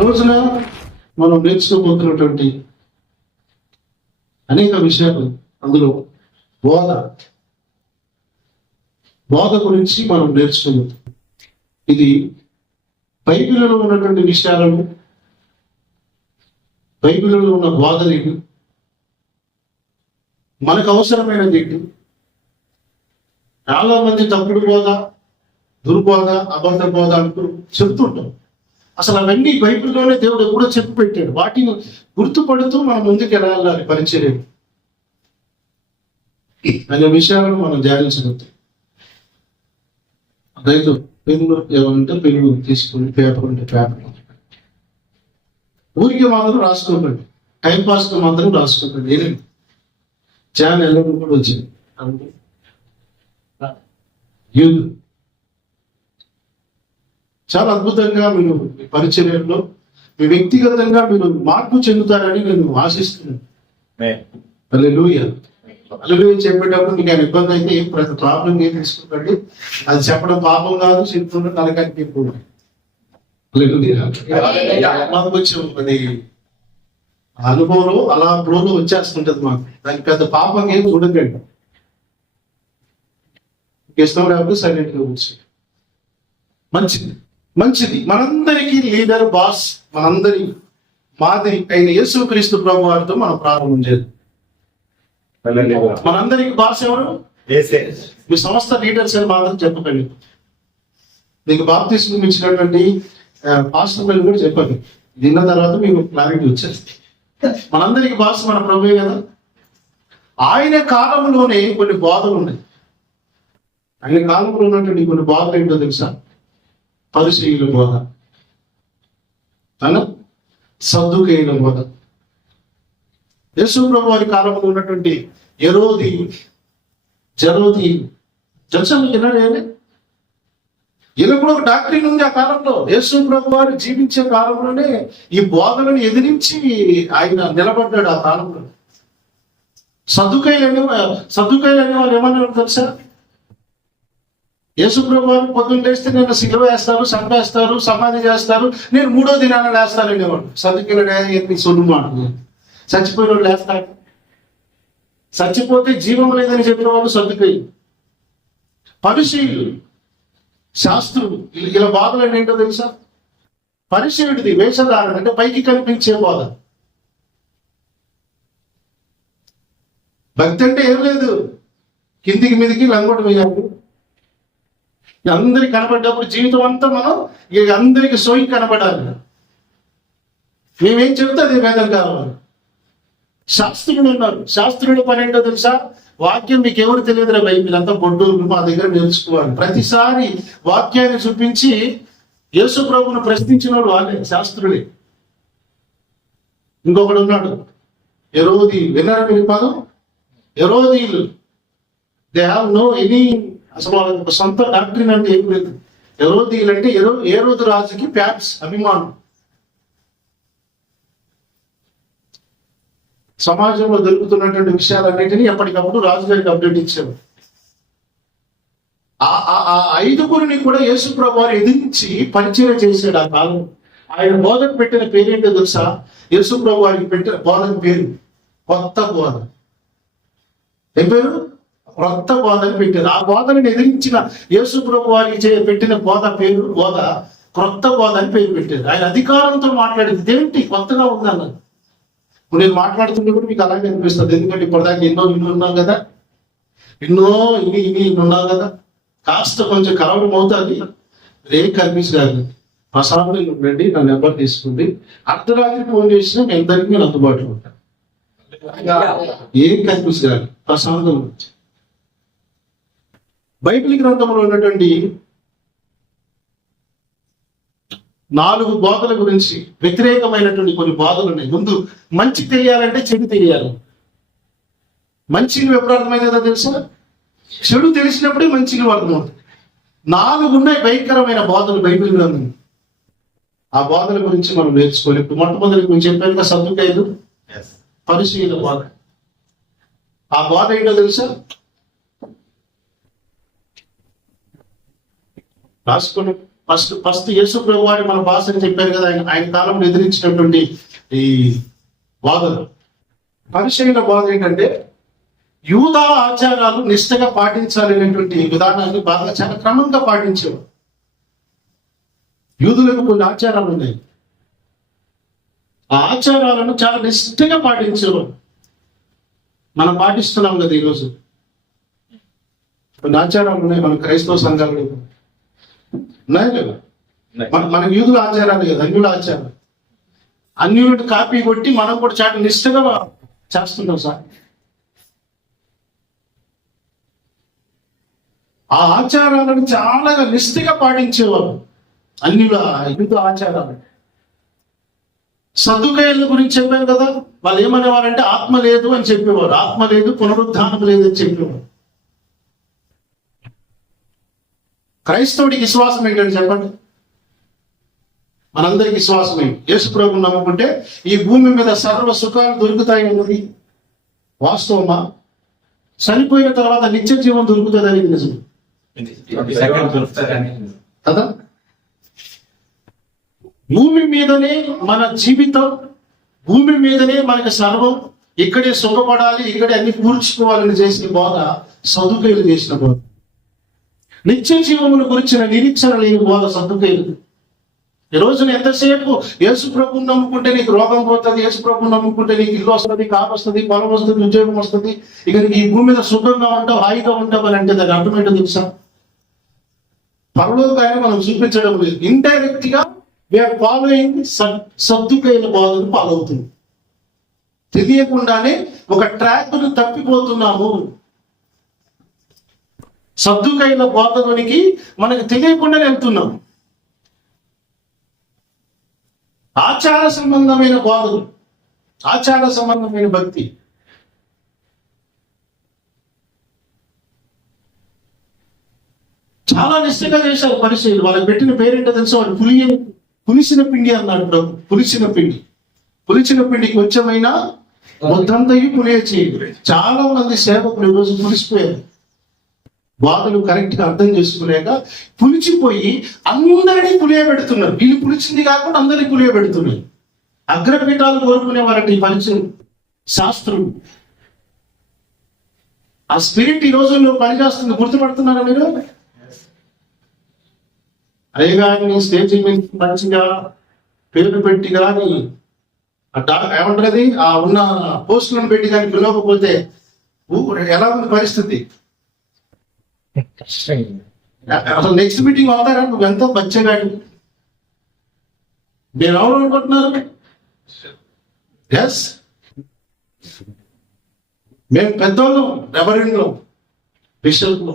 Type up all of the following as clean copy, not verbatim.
రోజున మనం నేర్చుకోబోతున్నటువంటి అనేక విషయాలు, అందులో బోధ గురించి మనం నేర్చుకోబోతున్నాం. ఇది బైబిల్లో ఉన్నటువంటి విషయాలను, బైబిల్లో ఉన్న బోధనేది, మనకు అవసరమైనది ఏంటి. చాలా మంది తప్పుడు బోధ, దుర్బోధ, అబద్ధ బోధ అంటూ చెప్తుంటాం. అసలు అవన్నీ బైబిల్లోనే దేవుడు ఎప్పుడో చెప్పి పెట్టాడు. వాటిని గుర్తుపడుతూ మనం ముందుకు వెళ్ళాలి పరిచర్యలు అనే విషయాలను మనం ధ్యానించగలుగుతాం. రైతు పెన్ను ఏమంటే పెన్ను తీసుకుని, పేపర్ ఉంటే పేపర్, ఊరికి మాత్రం రాసుకోకండి, టైం పాస్ మాత్రం రాసుకోకండి. ఏనండి చాలా ఎల్లరూ కూడా వచ్చింది యూత్. చాలా అద్భుతంగా మీరు పరిచర్యల్లో మీ వ్యక్తిగతంగా మీరు మార్పు చెందుతారని నేను ఆశిస్తున్నాను. హల్లెలూయా. హల్లెలూయా చెప్పేటప్పుడు మీకు ఆయన ఇబ్బంది అయితే ఏం ప్రాబ్లం ఏం తీసుకోకండి. అది చెప్పడం పాపం కాదు, చెప్తున్న నరకానికి ఎక్కువ. మాకు కొంచెం అది అనుభవం అలా ఫ్లోలో వచ్చేస్తుంటది. మాకు దానికి పెద్ద పాపం ఏం చూడకండి. ఇష్టం లేకపోతే సైలెంట్ గా వచ్చి మంచిది. మనందరికీ లీడర్, బాస్, మనందరి మాదిరి అయిన యేసుక్రీస్తు ప్రభు వారితో మనం ప్రారంభం చేద్దాం. మనందరికి బాస్ ఎవరు? మీ సంస్థ లీడర్స్ అని మాత్రం చెప్పకండి. మీకు బాప్తిస్మం ఇచ్చినటువంటి పాస్టర్లు కూడా చెప్పండి. విన్న తర్వాత మీకు క్లారిటీ వచ్చేస్తుంది. మనందరికి బాస్ మన ప్రభువే కదా. ఆయన కాలంలోనే కొన్ని బోధలు ఉన్నాయి. ఆయన కాలంలో ఉన్నటువంటి కొన్ని బోధలు ఏంటో తెలుసా? పరిసయ్యుల బోధ, సద్దుకయ్యుల బోధ. యేసు ప్రభు వారి కాలంలో ఉన్నటువంటి జరోది తెలుసా మీకు? విన్నాడు. ఇలా కూడా ఒక డాక్టరీన్ ఉంది ఆ కాలంలో. యేసు ప్రభు వారు జీవించే కాలంలోనే ఈ బోధలను ఎదిరించి ఆయన నిలబడ్డాడు. ఆ కాలంలో సద్దుకయ్యులు అనే వాళ్ళు ఏమన్నారు తెలుసా? యేసు ప్రభు వారు పొద్దున్న లేస్తే నేను సిలువ వేస్తారు, చంపేస్తారు, సమాధి చేస్తారు, నేను 3వ దినాన లేస్తాను అనేవాడు. సద్దుకయ్యులు సొల్లు మాట. చచ్చిపోయిన వాళ్ళు లేస్తాడు, చచ్చిపోతే జీవం లేదని చెప్పినవాడు సద్దుకయ్యులు. పరిసయ్యులు, శాస్త్రులు, ఇలా బాధలు ఏంటో తెలుసా? పరిసయ్యుడిది వేషధారణ అంటే పైకి కనిపించే బోధ. భక్తి అంటే ఏం లేదు, కిందికి మీదికి లంగోట వేయాలి. అందరికి కనబడ్డప్పుడు జీవితం అంతా మనం అందరికి సోయి కనబడాలి. మేమేం చెబితే అదే వేదం కావాలి. శాస్త్రుడు ఉన్నారు. శాస్త్రుడి పని ఏంటో తెలుసా? వాక్యం మీకు ఎవరు తెలియదురా బైబిల్ అంతా బొడ్డూరు మా దగ్గర నేర్చుకోవాలి. ప్రతిసారి వాక్యాన్ని చూపించి యేసు ప్రభువును ప్రశ్నించిన వాళ్ళు వాళ్ళే, శాస్త్రులే. ఇంకొకడు ఉన్నాడు హెరోది. విన్నారా మీరు పదం? హెరోదీయులు. దే హ్యావ్ నో ఎనీ, అసలు వాళ్ళకి సొంత డాక్టరీన్ అంటే ఏం లేదు. హెరోదీయులు అంటే హేరోదు రాజుకి ఫ్యాన్స్, అభిమానం. సమాజంలో దొరుకుతున్నటువంటి విషయాలన్నింటినీ ఎప్పటికప్పుడు రాజుగారికి అప్డేట్ ఇచ్చారు. ఆ 5గురిని కూడా యేసు ప్రభు వారు ఎదిరించి పరిచయం చేశాడు ఆ కాలం. ఆయన బోధకు పెట్టిన పేరేంటో తెలుసా? యేసు ప్రభు వారికి పెట్టిన బోధన పేరు కొత్త బోధ. ఏం పేరు? కొత్త బోధ అని పెట్టారు. ఆ బోధనని ఎదిరించిన యేసు ప్రభు వారికి పెట్టిన బోధ క్రొత్త బోధ అని పేరు పెట్టారు. ఆయన అధికారంతో మాట్లాడేది ఇదేంటి కొత్తగా ఉందన్నది. ఇప్పుడు నేను మాట్లాడుతుంటే కూడా మీకు అలాగే అనిపిస్తుంది. ఎందుకంటే ఇప్పటిదాకా ఎన్నో ఉన్నాం కదా, ఇన్ని ఉన్నాం కదా. కాస్త కొంచెం కలవడం అవుతుంది. ఏం కనిపించగలదు. ప్రశాంతంగా ఉండండి, నా నెంబర్ తీసుకోండి. అర్ధరాత్రి ఫోన్ చేసినా మీ అందరికీ నేను అందుబాటులో ఉంటాను. ఏం కనిపించగలదు. ప్రశాంతంగా ఉంది. బైబిల్ గ్రంథంలో ఉన్నటువంటి 4 బోధల గురించి వ్యతిరేకమైనటువంటి కొన్ని బోధలు ఉన్నాయి. ముందు మంచి తెలియాలంటే చెడు తెలియాలి. మంచిని ఎప్పుడు అర్థమైందో తెలుసా? చెడు తెలిసినప్పుడే మంచిని అర్థమవుతుంది. 4 ఉన్నాయి భయంకరమైన బోధలు బైబిల్ గ్రంథం. ఆ బోధల గురించి మనం నేర్చుకోవాలి. ఇప్పుడు మొట్టమొదటి నేను చెప్పాను, సద్దుకయ్యులు, పరిసయ్యుల బోధ. ఆ బోధ ఏంటో తెలుసా? రాసుకోండి. ఫస్ట్ యేసు ప్రభు వారి మన భాష అని చెప్పారు కదా, ఆయన కాలంలో ఎదిరించినటువంటి ఈ వాదన పరిశీలన బాధ ఏంటంటే యూదా ఆచారాలు నిష్ఠగా పాటించాలనేటువంటి విధానాన్ని బాగా చాలా క్రమంగా పాటించేవారు. యూదులకు కొన్ని ఆచారాలు ఉన్నాయి, ఆ ఆచారాలను చాలా నిష్ఠగా పాటించేవారు. మనం పాటిస్తున్నాం కదా ఈరోజు. కొన్ని ఆచారాలు ఉన్నాయి మన క్రైస్తవ సంఘాలు ఉన్నాయి కదా, మన యూదుల ఆచారాలు కదా, అన్యుల ఆచారాలు. అన్యులను కాపీ కొట్టి మనం కూడా చాలా నిష్ఠగా చేస్తున్నాం సార్. ఆ ఆచారాలను చాలా నిష్ఠగా పాటించేవారు అన్యుల యూదు ఆచారాలు. సద్దుకాయల గురించి చెప్పాను కదా, వాళ్ళు ఏమనేవారంటే ఆత్మ లేదు అని చెప్పేవారు. ఆత్మ లేదు, పునరుద్ధానం లేదు అని చెప్పేవారు. క్రైస్తవుడికి విశ్వాసం ఏంటంటే చెప్పండి, మనందరికి విశ్వాసం ఏంటి? యేసు ప్రభువుని నమ్ముకుంటే ఈ భూమి మీద సర్వ సుఖాలు దొరుకుతాయి అన్నది వాస్తవమా? చనిపోయిన తర్వాత నిత్య జీవం దొరుకుతుంది అనేది నిజం కదా? భూమి మీదనే మన జీవితం, భూమి మీదనే మనకి సర్వం, ఇక్కడే సుఖపడాలి, ఇక్కడే అన్ని కూర్చుకోవాలని చేసిన బోధ సదుకేయులు చేసిన బోధ. నిత్య జీవమును గురించిన నిరీక్షణ లేని బోధ సదుకేయులు. ఈ రోజున ఎంతసేపు యేసు ప్రభువుని నమ్ముకుంటే నీకు రోగం పోతుంది, యేసు ప్రభువుని నమ్ముకుంటే నీకు ఇల్లు వస్తుంది, కాపు వస్తుంది, పొలం వస్తుంది, ఉద్యోగం వస్తుంది, ఇక నీకు ఈ భూమి మీద సుఖంగా ఉంటావు, హాయిగా ఉంటావు అని అంటే దాని అర్థం ఏంటో తెలుసా? పరలోకాన్ని మనం చూపించడం లేదు. ఇండైరెక్ట్ గా వీఆర్ ఫాలోయింగ్ సద్దుకైన బోధను ఫాలో అవుతుంది. తెలియకుండానే ఒక ట్రాక్ ను తప్పిపోతున్నాము. సద్దుకైన బోధలోనికి మనకు తెలియకుండానే వెళ్తున్నాం. ఆచార సంబంధమైన బోధలు, ఆచార సంబంధమైన భక్తి. చాలా నిశ్చయంగా చేశారు పరిశీలన. వాళ్ళకి పెట్టిన పేరేంటో తెలుసు, వాడు పులిసిన పిండి అన్నాడు. పులిసిన పిండి, పులిచిన పిండికి కొంచెమైనా మొత్తంతయు పులియ చేయండి. చాలా మంది సేవకులు ఈరోజు పులిసిపోయారు. బాధలు కరెక్ట్ గా అర్థం చేసుకోలేక పులిచిపోయి అందరినీ పులియ పెడుతున్నారు. వీళ్ళు పులిచింది కాకుండా అందరినీ పులియ పెడుతున్నారు. అగ్రపీఠాలు కోరుకునేవారంటే ఈ పరిచయం శాస్త్రం. ఆ స్పిరిట్ ఈ రోజుల్లో పనిచేస్తుంది. గుర్తుపడుతున్నారా మీరు? అదే కానీ స్టేజ్ మీద మంచిగా పేరు పెట్టి కానీ ఏమంటారు ఆ ఉన్న పోస్టులను పెట్టి కానీ పిలవకపోతే ఎలా ఉంది పరిస్థితి? అసలు నెక్స్ట్ మీటింగ్ అవుతారా? నువ్వు ఎంతో బచ్చగాడు. నేను ఎవరు అనుకుంటున్నారు? ఎస్, మేము పెద్దోళ్ళు, రెవరెండ్లు, బిషప్లు.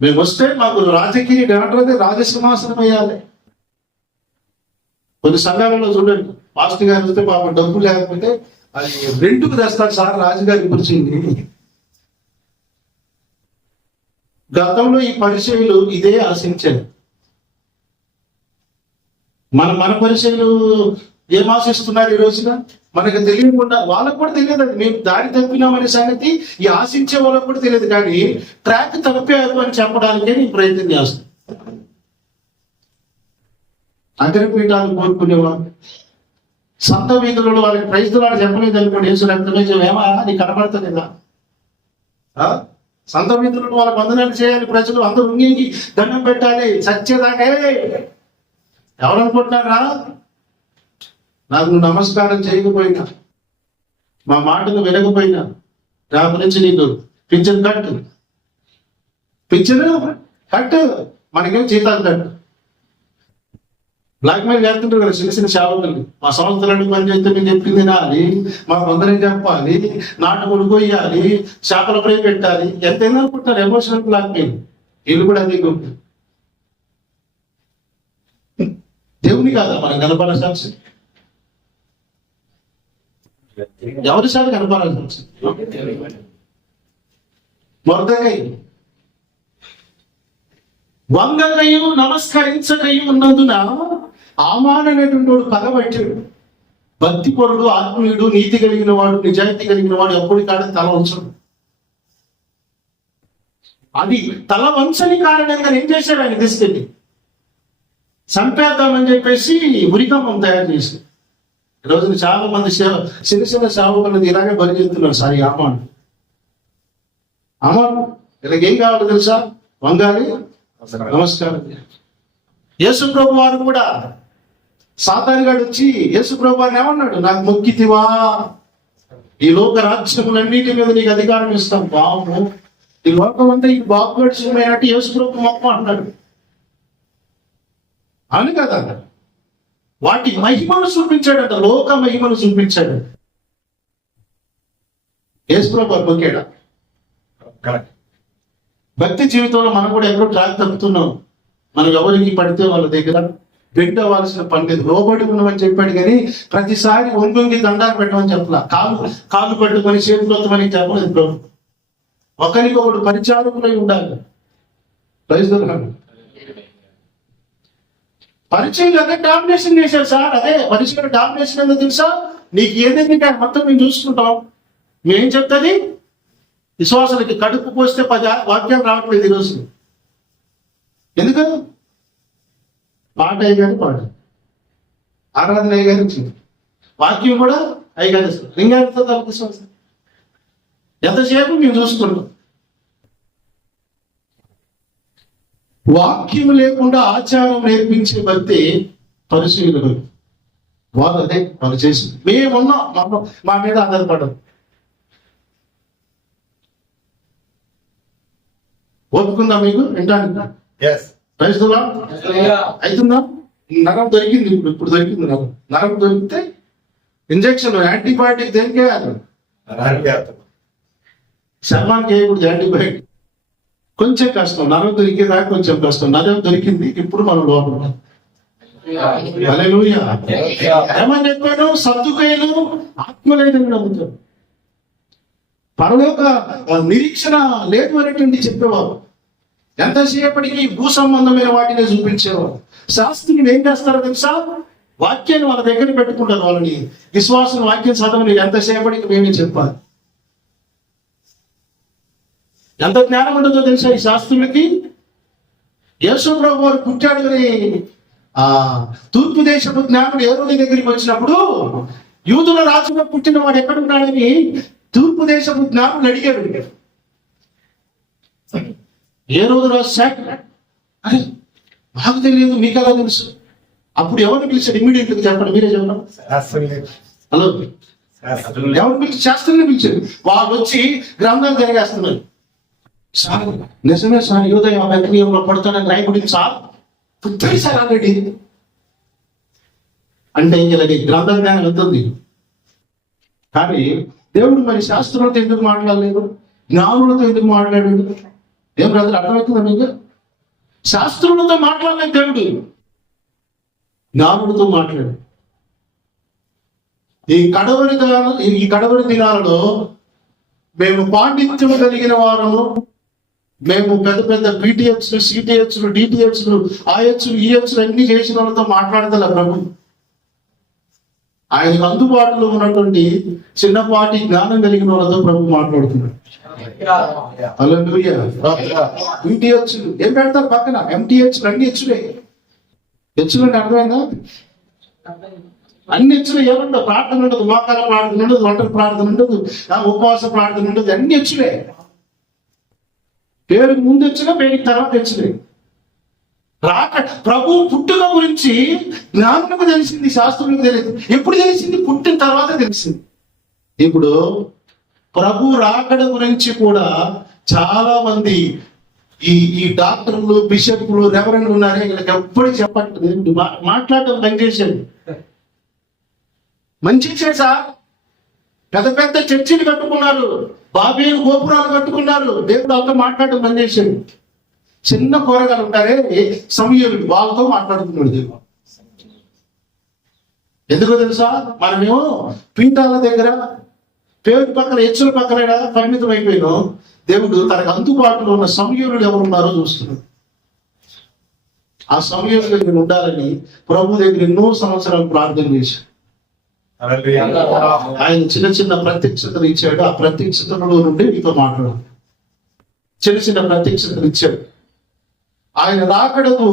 మేము వస్తే మాకు రాజకీయ డాక్టర్ రాజసింహాసనం వేయాలి. కొన్ని సంఘాలలో చూడండి, పాస్టర్ గారు వస్తే పాపం డబ్బు లేకపోతే అది రెండుకు తెస్తారు సార్ రాజుగారికి కూర్చుంది. గతంలో ఈ పరిచయులు ఇదే ఆశించారు. మన పరిచయులు ఏం ఆశిస్తున్నారు ఈ రోజున? మనకు తెలియకుండా, వాళ్ళకు కూడా తెలియదు అది మేము దారి తప్పినామనే సంగతి ఈ ఆశించే వాళ్ళకు కూడా తెలియదు. కానీ ట్రాక్ తప్పారు అని చెప్పడానికే నేను ప్రయత్నం చేస్తాను. అగ్రపీఠాలు కోరుకునేవాళ్ళు సంత వీధులలో వాళ్ళకి ప్రైజ్లాడు చెప్పలేదు అనుకోండి, యేసు రక్తమే ఏమా నీకు కనబడతలేదా? సంత వీధులను వాళ్ళకి వందనాలు చేయాలి, ప్రజలు అందరూ ఉంగి దండం పెట్టాలి సత్యదాకా. ఎవరనుకుంటున్నారా? నాకు నువ్వు నమస్కారం చేయకపోయినా, మా మాటను వినకపోయినా, రేపు నుంచి నీకు పింఛన్ కట్టు, మనకేం జీతాలు కట్టు. బ్లాక్మెయిల్ చేస్తుంటారు కదా చిన్న చిన్న సేవకులు. మా సంస్థలను పని చేస్తే నేను చెప్పింది నాలి, మా కొందరేం చెప్పాలి, నాటుకుడు కొయ్యాలి, చేపల ఫ్రై పెట్టాలి, ఎంతైనా అనుకుంటారు. Emotional blackmail. వీళ్ళు కూడా అదే గొప్ప. దేవుని కాదా మనం కనపడాల్సి? ఎవరి సారి కనపడాల్సి? మొర్దకై వంగకయు నమస్కరించకయు ఉన్నందున ఆమాన్ అనేటువంటి వాడు పగబట్టాడు. భక్తిపరుడు, ఆత్మీయుడు, నీతి కలిగిన వాడు, నిజాయితీ కలిగిన వాడు ఎప్పుడు కాడ తల వంచడు. అది తల వంచని కారణంగా ఏం చేశాడు ఆయన తీసుకెళ్ళి? చంపేద్దామని చెప్పేసి ఉరికంపం తయారు చేసి ఈ రోజున చాలా మంది చిన్న చిన్న సేవకులు ఇలాగే బలి చెప్తున్నారు. సార్ ఈ అమ్మ ఇలాగ ఏం కావాలి తెలుసా? వంగాలి, నమస్కారం. యేసు ప్రభు వారు కూడా సాతాను గారు వచ్చి యేసు ప్రభు వారిని ఏమన్నాడు? నాకు మొక్కితివా, ఈ లోక రాజ్యములన్నిటి మీద నీకు అధికారం ఇస్తాం. బాబు, ఈ లోకం అంతా ఈ బాబు గడిచిపోయినట్టు యేసు ప్రభు మొక్క అన్నాడు. అవును కదా? వాటి మహిమను చూపించాడట, లోక మహిమను చూపించాడు. యేసు ప్రభు మొక్కాడా? భక్తి జీవితంలో మనం కూడా ఎక్కడో ట్రాక్ తప్పుతున్నాం. మనం ఎవరికి పడితే వాళ్ళ దగ్గర పెట్టవలసిన పని లేదు. లోబడి ఉండమని చెప్పాడు కానీ ప్రతిసారి వంగి దండాలు పెట్టమని చెప్పలా. కాలు పట్టుకొని చేతులొత్తమని చెప్పలేదు ప్రభు. ఒకరికొకడు పరిచారకులై ఉండాలి. పరిచయం అదే డామినేషన్ చేశారు సార్. అదే పరిచయం డామినేషన్ ఎందుకు తెలుసా? నీకు ఏదైతే మొత్తం మేము చూసుకుంటాం. మేం చెప్తుంది విశ్వాసాలకి కడుపు పోస్తే 10 వాక్యాలు రావట్లేదు ఈరోజు. ఎందుకు? పాట అయ్యగాని పాట, ఆరాధన అయ్యగాని వచ్చింది, వాక్యం కూడా అయ్యగాని లింగానితో విశ్వాసం. ఎంతసేపు మేము చూసుకుంటాం. వాక్యం లేకుండా ఆచారం నేర్పించే భక్తి పరిశీలకులు వాళ్ళు అదే వాళ్ళు చేసింది. మేమున్నాం, మా మీద ఆధారపడదు. ఒప్పుకుందా మీకు వింటాను? అవుతుందా? నరం దొరికింది, ఇప్పుడు దొరికింది నరం దొరికితే ఇంజక్షన్ యాంటీబయాటిక్ దేనికే శర్మానికి వేయకూడదు యాంటీబయాటిక్. కొంచెం కష్టం, నరం దొరికేదాకా కొంచెం కష్టం. నరం దొరికింది, ఇప్పుడు మనం లోపల. హల్లెలూయా. ఏమని చెప్పాను? సద్దుకయ్యులు ఆత్మలేదని నమ్ముతారు. పరలోక నిరీక్షణ లేదు అనేటువంటి చెప్పేవారు. ఎంతసేపటికి భూ సంబంధమైన వాటిని చూపించేవారు. శాస్త్రులు ఏం చేస్తారో తెలుసా? వాక్యాన్ని వాళ్ళ దగ్గర పెట్టుకుంటారు. వాళ్ళని విశ్వాసం వాక్యం చదవని ఎంతసేపటికి మేమే చెప్పాలి. ఎంత జ్ఞానం ఉంటుందో తెలుసా ఈ శాస్త్రులకి? యేసు ప్రభు వారు పుట్టాడు అని తూర్పు దేశపు జ్ఞానుడు హేరోదు దగ్గరికి వచ్చినప్పుడు యూదుల రాజుగా పుట్టిన వాడు ఎక్కడున్నాడని తూర్పు దేశపు జ్ఞానుడు అడిగాడు. హేరోదు రాజు శాఖ, అరే మాకు తెలియదు, మీకు ఎలా తెలుసు? అప్పుడు ఎవరిని పిలిచాడు? ఇమ్మీడియట్గా చెప్పండి, మీరే చెప్పండి. హలో, ఎవరు పిలిచి? శాస్త్రుల్ని పిలిచారు. వాళ్ళు వచ్చి గ్రంథాలు తిరగేస్తున్నారు. సార్ నిజమే సార్, యూదయ బెత్లెహేములో పడతాడని రాయబడింది సార్, పుట్టాడు సార్ ఆల్రెడీ అంటే ఇలాగే గ్రంథ జ్ఞానం వెళ్తుంది. కానీ దేవుడు మరి శాస్త్రులతో ఎందుకు మాట్లాడలేదు? జ్ఞానులతో ఎందుకు మాట్లాడాడు? ఏం బ్రదర్ అర్థమవుతుందా మీకు? శాస్త్రులతో మాట్లాడలేదు దేవుడు, జ్ఞానులతో మాట్లాడు. ఈ కడవరి దినాలలో మేము పాండిత్యం కలిగిన వారము, మేము పెద్ద పెద్ద బీటీహెచ్లు, సిటిహెచ్లు, డిటిహెచ్లు, ఆహెచ్లు, ఈహెచ్లు అన్ని చేసిన వాళ్ళతో మాట్లాడతలే ప్రభు. ఆయనకు అందుబాటులో ఉన్నటువంటి చిన్నపాటి జ్ఞానం కలిగిన వాళ్ళతో ప్రభు మాట్లాడుతున్నాడు. హల్లెలూయా. బీటీహెచ్లు ఏం పెడతారు పక్కన? ఎంటీహెచ్లు, అన్ని హెచ్చులే. హెచ్చులు అంటే అర్థమైందా? అన్ని హెచ్చులు ఏముండవు. ప్రార్థన ఉండదు, మోకాల ప్రార్థన ఉండదు, ఒంటరి ప్రార్థన ఉండదు, ఉపవాస ప్రార్థన ఉండదు, అన్ని హెచ్చులే. పేరుకి ముందు హెచ్చుగా, పేరుకి తర్వాత హెచ్చులే. ప్రభు పుట్టుక గురించి జ్ఞానులకు తెలిసింది, శాస్త్రులకు తెలియదు. ఎప్పుడు తెలిసింది? పుట్టిన తర్వాత తెలిసింది. ఇప్పుడు ప్రభు రాకడ గురించి కూడా చాలా మంది ఈ డాక్టర్లు, బిషప్లు, రెవరెండ్లు ఉన్నారే, వీళ్ళకి ఎప్పుడు చెప్పట్లేదు. మాట్లాడటం పనిచేశాడు, మంచి చేసా. పెద్ద పెద్ద చర్చిలు కట్టుకున్నారు, బాబేలు గోపురాలు కట్టుకున్నారు. దేవుడు వాళ్ళతో మాట్లాడటం పనిచేశాడు. చిన్న కూరగాయలు ఉంటారే సమూయేలు, వాళ్ళతో మాట్లాడుతున్నాడు దేవుడు. ఎందుకో తెలుసా? మనమేమో పీఠాల దగ్గర, పేరు పక్కన, హెచ్చుల పక్కన పరిమితం అయిపోయినాం. దేవుడు తనకు అందుబాటులో ఉన్న సమూయేలు ఎవరున్నారో చూస్తున్నాడు. ఆ సమూయేలు దగ్గర ఉండాలని ప్రభు దగ్గర ఎన్నో సంవత్సరాలు ప్రార్థన చేశాడు. ఆయన చిన్న చిన్న ప్రత్యక్షతలు ఇచ్చాడు. ఆ ప్రత్యక్షతలో నుండి మీతో మాట్లాడాడు. చిన్న చిన్న ప్రత్యక్షతలు ఇచ్చాడు. ఆయన రాకడకు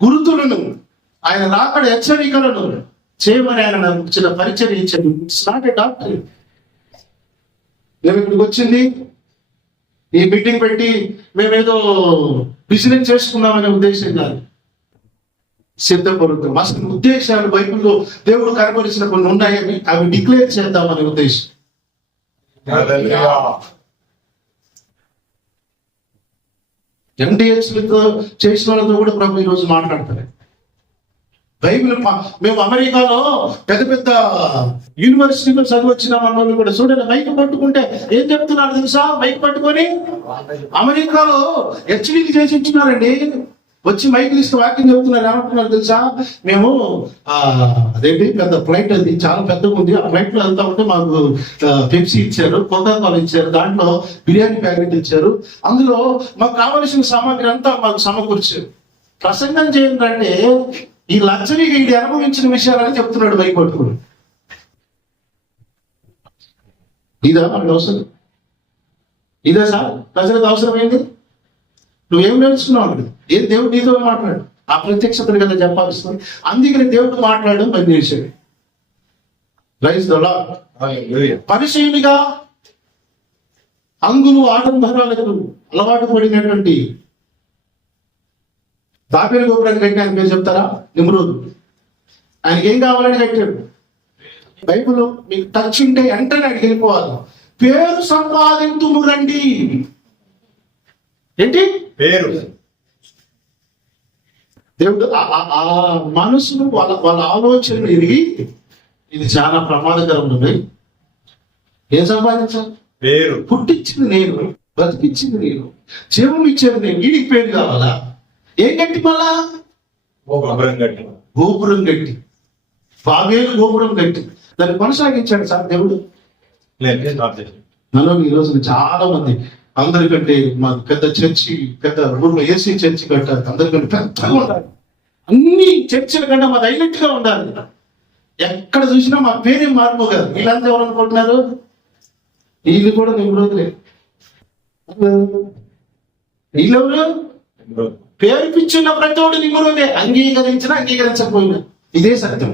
గురుతులను, ఆయన రాకడ హెచ్చరికలను చేయమని ఆయన నాకు చిన్న పరిచయం ఇచ్చాడు. It's not a doctor. మేము ఇక్కడికి వచ్చింది ఈ మీటింగ్ పెట్టి మేమేదో బిజినెస్ చేసుకున్నామనే ఉద్దేశం కాదు. సిద్ధపడుతాం. అసలు ఉద్దేశాలు బైబిల్లో దేవుడు కనబరిచిన కొన్ని ఉన్నాయని అవి డిక్లేర్ చేద్దామనే ఉద్దేశం. ఎండిఎస్లతో చేసిన వాళ్ళతో కూడా ప్రభు ఈరోజు మాట్లాడతారు. బైబిల్ మేము అమెరికాలో పెద్ద పెద్ద యూనివర్సిటీలో చదివి వచ్చిన వాళ్ళు కూడా చూడండి, మైక్ పట్టుకుంటే ఏం చెప్తున్నారు తెలుసా? మైక్ పట్టుకొని అమెరికాలో హెచ్డీకి చేసి ఇచ్చినారండి. వచ్చి మైకులు ఇస్తే వాక్యం చెబుతున్నారు. ఏమంటున్నారు తెలుసా? మేము అదేంటి పెద్ద ఫ్లైట్, అది చాలా పెద్దగా ఉంది. ఆ ఫ్లైట్ లో వెళ్తా ఉంటే మాకు పెప్సీ ఇచ్చారు, కోకా కోలా ఇచ్చారు, దాంట్లో బిర్యానీ ప్యాకెట్ ఇచ్చారు, అందులో మాకు కావలసిన సామాగ్రి అంతా మాకు సమకూర్చారు. ప్రసంగం చేయండి, ఈ లగ్జరీగా ఇది అనుభవించిన విషయాలని చెప్తున్నాడు మైక్ పట్టుకుని. ఇదా మనకు అవసరం? ఇదే సార్ ప్రజలకు అవసరమైంది? నువ్వేం నేర్చుకున్నావు అక్కడ? ఏం దేవుడు నీతో మాట్లాడు? ఆ ప్రత్యక్షతను కదా చెప్పాల్సింది. అందుకని దేవుడు మాట్లాడడం పని చేశాడు. Praise the Lord. పరిశీలిగా అంగులు ఆడంబరాలకు అలవాటు పడినటువంటి బాబేలు గోపురాన్ని కట్టి ఆయన పేరు చెప్తారా? నిమ్రోదు. ఆయనకి ఏం కావాలని కట్టాడు? బైబిల్ మీకు టచ్ ఉంటే వెంటనే ఆయనకి వెళ్ళిపోవాలి. పేరు సంపాదింతుము రండి. ఏంటి పేరు? దేవుడు ఆ మనసును వాళ్ళ ఆలోచనలు ఎరిగి ఇది చాలా ప్రమాదకరం. ఏం సంపాదించాలి? పేరు. పుట్టించింది నేను, బతికించింది నేను, జీవం ఇచ్చేది నేను. వీడికి పేరు కావాలా? ఏం గట్టి? మళ్ళా గోపురం గట్టి, బాబేలు గోపురం గట్టి దాన్ని కొనసాగించాడు సార్ దేవుడు. మనలో ఈ రోజున చాలా మంది అందరికంటే మా పెద్ద చర్చి, పెద్ద ఊర్లో ఏసీ చర్చి కట్టాలి, అందరికంటే పెద్దగా ఉండాలి, అన్ని చర్చిల కంటే మాది హైలైట్ గా ఉండాలి. ఎక్కడ చూసినా మా పేరే మారిపోగలరు. వీళ్ళంతా ఎవరు అనుకుంటున్నారు? వీళ్ళు కూడా నిమ్రోదులే. వీళ్ళెవరు? పేరు పిచ్చున్న ప్రతివాడు నిమ్రోదే, అంగీకరించినా అంగీకరించకపోయినా. ఇదే సత్యం.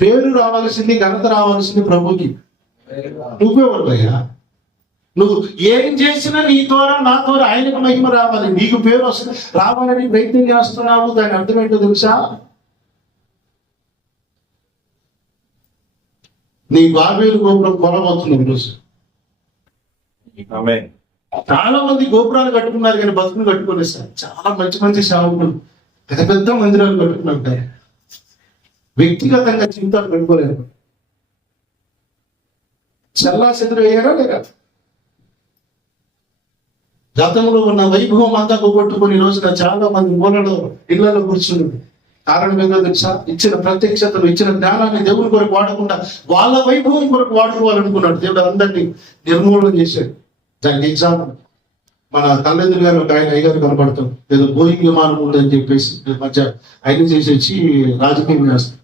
పేరు రావాల్సింది, ఘనత రావాల్సింది ప్రభుకి. నువ్వెవరు భయ్యా? నువ్వు ఏం చేసినా నీ ద్వారా, నా ద్వారా ఆయనకు మహిమ రావాలి, నీకు పేరు వస్తుంది రావాలని ప్రయత్నం చేస్తున్నావు. దాని అర్థం ఏంటో తెలుసా? నీ బాబేలు గోపురం కొలబోతుంది ఈరోజు. చాలా మంది గోపురాలు కట్టుకున్నారు కానీ బతుకులు కట్టుకునేసారు. చాలా మంచి మంచి సేవకులు పెద్ద పెద్ద మందిరాలు కట్టుకున్నారు, వ్యక్తిగతంగా జీవితాలు కట్టుకోలేరు. చల్లా చెదురు అయ్యారా లేక? గతంలో ఉన్న వైభవం అంతా పోగొట్టుకుని రోజున చాలా మంది మూలలో ఇళ్లలో కూర్చున్నారు. కారణం ఏదో తెలుసా? ఇచ్చిన ప్రత్యక్షతలు, ఇచ్చిన జ్ఞానాన్ని దేవుని కొరకు వాడకుండా వాళ్ళ వైభవం కొరకు వాడుకోవాలనుకున్నాడు. దేవుడు అందరినీ నిర్మూలన చేశాడు. దానికి ఎగ్జాంపుల్ మన తల్లిదండ్రులు గారు ఒక ఆయన అయ్యగారు కనపడతాం, ఏదో బోయింగ్ విమానం ఉందని చెప్పేసి మధ్య ఆయన చేసి వచ్చి రాజకీయం చేస్తాం.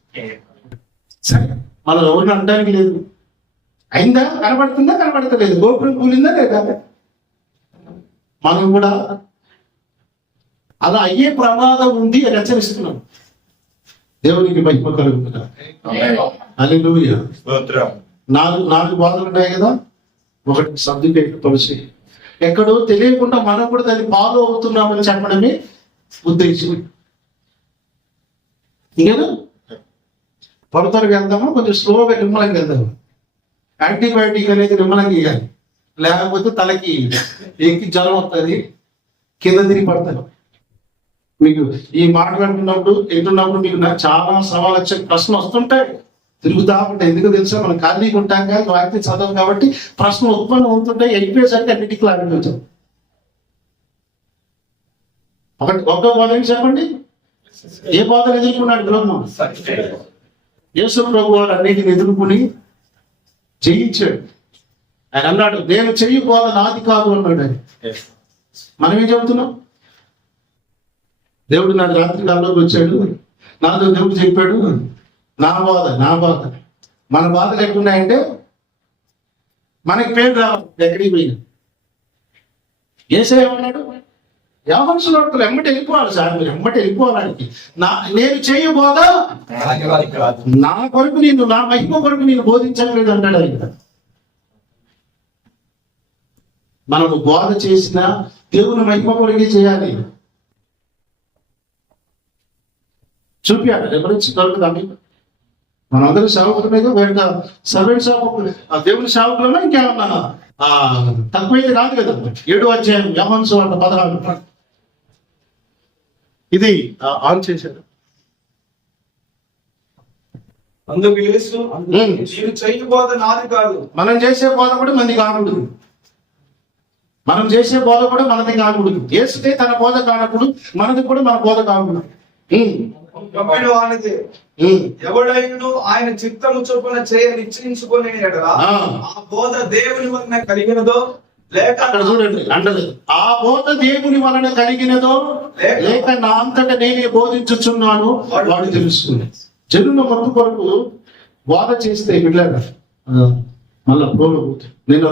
సరే, మనం ఎవరిని అనడానికి లేదు. అయిందా? కనబడుతుందా? కనబడతలేదు. గోపురం కూలిందా లేదా? మనం కూడా అలా అయ్యే ప్రమాదం ఉంది అని హెచ్చరిస్తున్నాం. దేవునికి మహిమ కలుగుతుందా? హల్లెలూయా. నాలుగు బాధలు ఉన్నాయి కదా. ఒకటి సబ్జెక్ట్ తులసి. ఎక్కడో తెలియకుండా మనం కూడా దాన్ని ఫాలో అవుతున్నామని చెప్పడమే ఉద్దేశం. ఇంకేనా? త్వరగా వెళ్దామా, కొంచెం స్లోగా నిమ్మలంగా వెళ్దామా? యాంటీబయాటిక్ అనేది నిమ్మలంగా ఇవ్వాలి, లేకపోతే తలకి ఎక్కి జ్వరం వస్తుంది, కింద తిరిగి పడతారు. మీకు ఈ మాట్లాడుతున్నప్పుడు ఎన్నున్నప్పుడు మీకు నాకు చాలా సవాల్ వచ్చే ప్రశ్న వస్తుంటాయి, తిరుగుతా ఉంటాయి. ఎందుకు తెలుసా? మనం ఖాళీగా ఉంటాం కానీ వాక్యం చదవం కాబట్టి ప్రశ్నలు ఉత్పన్నం అవుతుంటాయి. అయిపోయేసరికి అన్నిటికీ లాంటి వచ్చాం. ఒక్క బోధ చెప్పండి. ఏ బోధను ఎదుర్కొన్నాడు బ్రహ్మ? యేసు ప్రభు వారు అన్నిటిని ఎదుర్కొని జయించాడు. ఆయన అన్నాడు, నేను చెయ్యి బోధ నాది కాదు అన్నాడు ఆయన. మనం ఏం చెబుతున్నాం? దేవుడు నాకు రాత్రి కాలంలోకి వచ్చాడు, నాతో దేవుడు చెప్పాడు, నా బాధ. మన బాధలు ఎక్కడున్నాయంటే మనకి పేరు రావాలి. ఎక్కడికి పోయినా యేసయ్య ఏమన్నాడు? యోహాను సువార్తలో ఎమ్మటి వెళ్ళిపోవాలి సార్, మీరు ఎమ్మటి వెళ్ళిపోవడానికి. నేను చేయబోదా నా కొరకు నేను, నా మహిమ కొరకు నేను బోధించట్లేదు అంటాడు ఆయన. మనము బోధ చేసిన దేవుని మహిమ కొరకే చేయాలి. చూపించాలి రెఫరెన్స్ దొరుకుతా మీకు. మనందరూ సేవకుల మీద వేట సర్వెంట్ సేవకులు, ఆ దేవుని సేవకులలో ఇంకేమన్నా తక్కువైతే కాదు కదా. 7వ అధ్యాయం యోహాను సువార్త 16. ఇది ఆన్ చేశారు. అందుకు యేసు, నేను చేయు బోధ నాది కాదు. మనం చేసే బోధ కూడా మనది కాకూడదు. మనం చేసే బోధ కూడా మనది కాకూడదు. యేసుకే తన బోధ కానప్పుడు మనది కూడా మన బోధ కాకూడదు. ఎవడైనా ఆయన చిత్తము చొప్పున చేయ నిశ్చయించుకునే ఎడలా ఆ బోధ దేవుని వలన కలిగినదో లేక, అక్కడ చూడండి అంటది, ఆ బోధ దేవుని వలన కలిగినదో లేక నా అంతటా నేనే బోధించుచున్నాను వాడు తెలుస్తుంది. జనుల మొత్తం కొరకు బోధ చేస్తే బిడ్డలారా, మళ్ళా నేను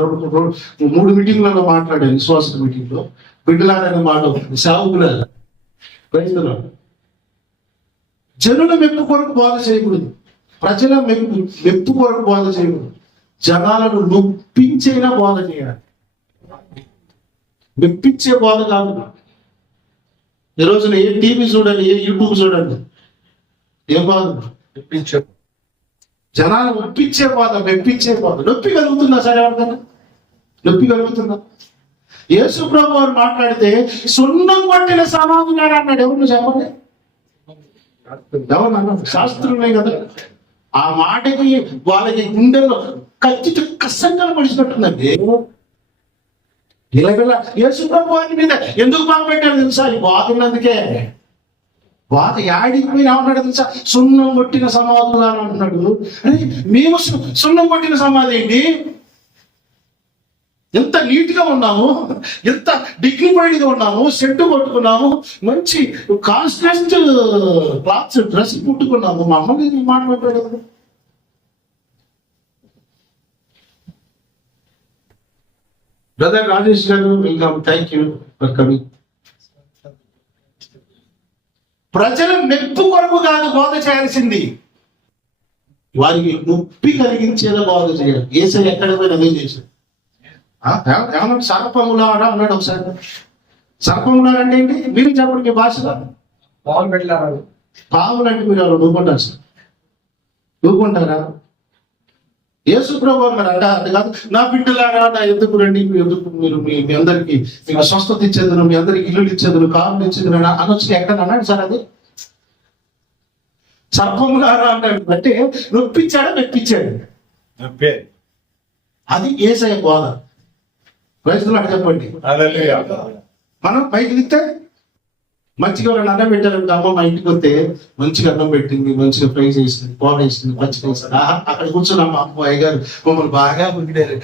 3 మీటింగ్లలో మాట్లాడాను. విశ్వాస మీటింగ్ లో బిడ్డలారని మాట సేవకుల రైతులు జనుల మెప్పు కొరకు బోధ చేయకూడదు. ప్రజల మెప్పు కొరకు బోధ చేయకూడదు. జనాలను నొప్పించైనా బోధ చేయాలి, మెప్పించే బోధ కాదు. ఈ రోజున ఏ టీవీ చూడండి, ఏ యూట్యూబ్ చూడండి, ఏ బోధ మెప్పించే, జనాలు ఒప్పించే బోధ, మెప్పించే బోధ. నొప్పి కలుగుతుందా సరే ఎవరికన్నా? నొప్పి కలుగుతుందా? యేసు ప్రభు వారు మాట్లాడితే సున్నం కొట్టిన సమాధులారా అన్నాడు. ఎవరు చెప్పండి? ఎవరు అన్నారు? శాస్త్రులే కదా. ఆ మాటకి వాళ్ళకి గుండెల్లో కత్తితో కసంగా పడిచినట్టుందండి. ఇలా యేసు ప్రభు వారి మీద ఎందుకు బాగుపెట్టారు తెలుసా? ఈ బాధ ఉన్నందుకే. బాధ యాడికి పోయినా ఉన్నాడు తెలుసా? సున్నం కొట్టిన సమాధులు అని అంటున్నాడు. మేము సున్నం కొట్టిన సమాధి ఏంటి? ఎంత నీట్ గా ఉన్నాము, ఎంత డిగ్నిఫైడ్ గా ఉన్నాము, సెట్ కొట్టుకున్నాము, మంచి కాన్స్టెంట్ క్లాత్స్ డ్రెస్ కుట్టుకున్నాము. మా అమ్మకి మాట్లాడాడు కదా. బ్రదర్ రాజేష్ గారు, welcome, thank you for coming. ప్రజల మెప్పు కొరకు కాదు బోధ చేయాల్సింది, వారికి నొప్పి కలిగించేలా బోధ చేయాలి. ఏసై ఎక్కడ పోయినా అదే చేశాడు. ఏమన్నా సర్పములారా అన్నాడు ఒకసారి. సర్పములారా అంటే ఏంటి? మీరు చెప్పండి మీ భాషలో. పాములు అంటే మీరు ఎవరు నూకుంటారు సార్? నూకుంటారా? యేసు ప్రభు మరి అంటే కాదు, నా బిడ్డలారా నా ఎందుకు రండి, ఎందుకు మీరు మీ అందరికి మీకు స్వస్థత ఇచ్చేదను, మీ అందరికి ఇల్లు ఇచ్చేదను, కారులు ఇచ్చేదను అనొచ్చు. ఎక్కడ అన్నాడు సార్ అది? సర్పములారా అన్నాడు అంటే నొప్పించాడా, మెప్పించాడు? అది యేసయ్య బోధ. రైతులు అక్కడ చెప్పండి. మనం పైకి దిగితే మంచిగా వాళ్ళని అన్నం పెట్టారంటే, అమ్మ మా ఇంటికి వస్తే మంచిగా అన్నం పెట్టింది, మంచిగా ఫ్రై చేసింది, కూర వేసింది, మంచిగా వేసింది. అక్కడ కూర్చున్నాము, అమ్మాయి గారు మమ్మల్ని బాగా ముగిడారు.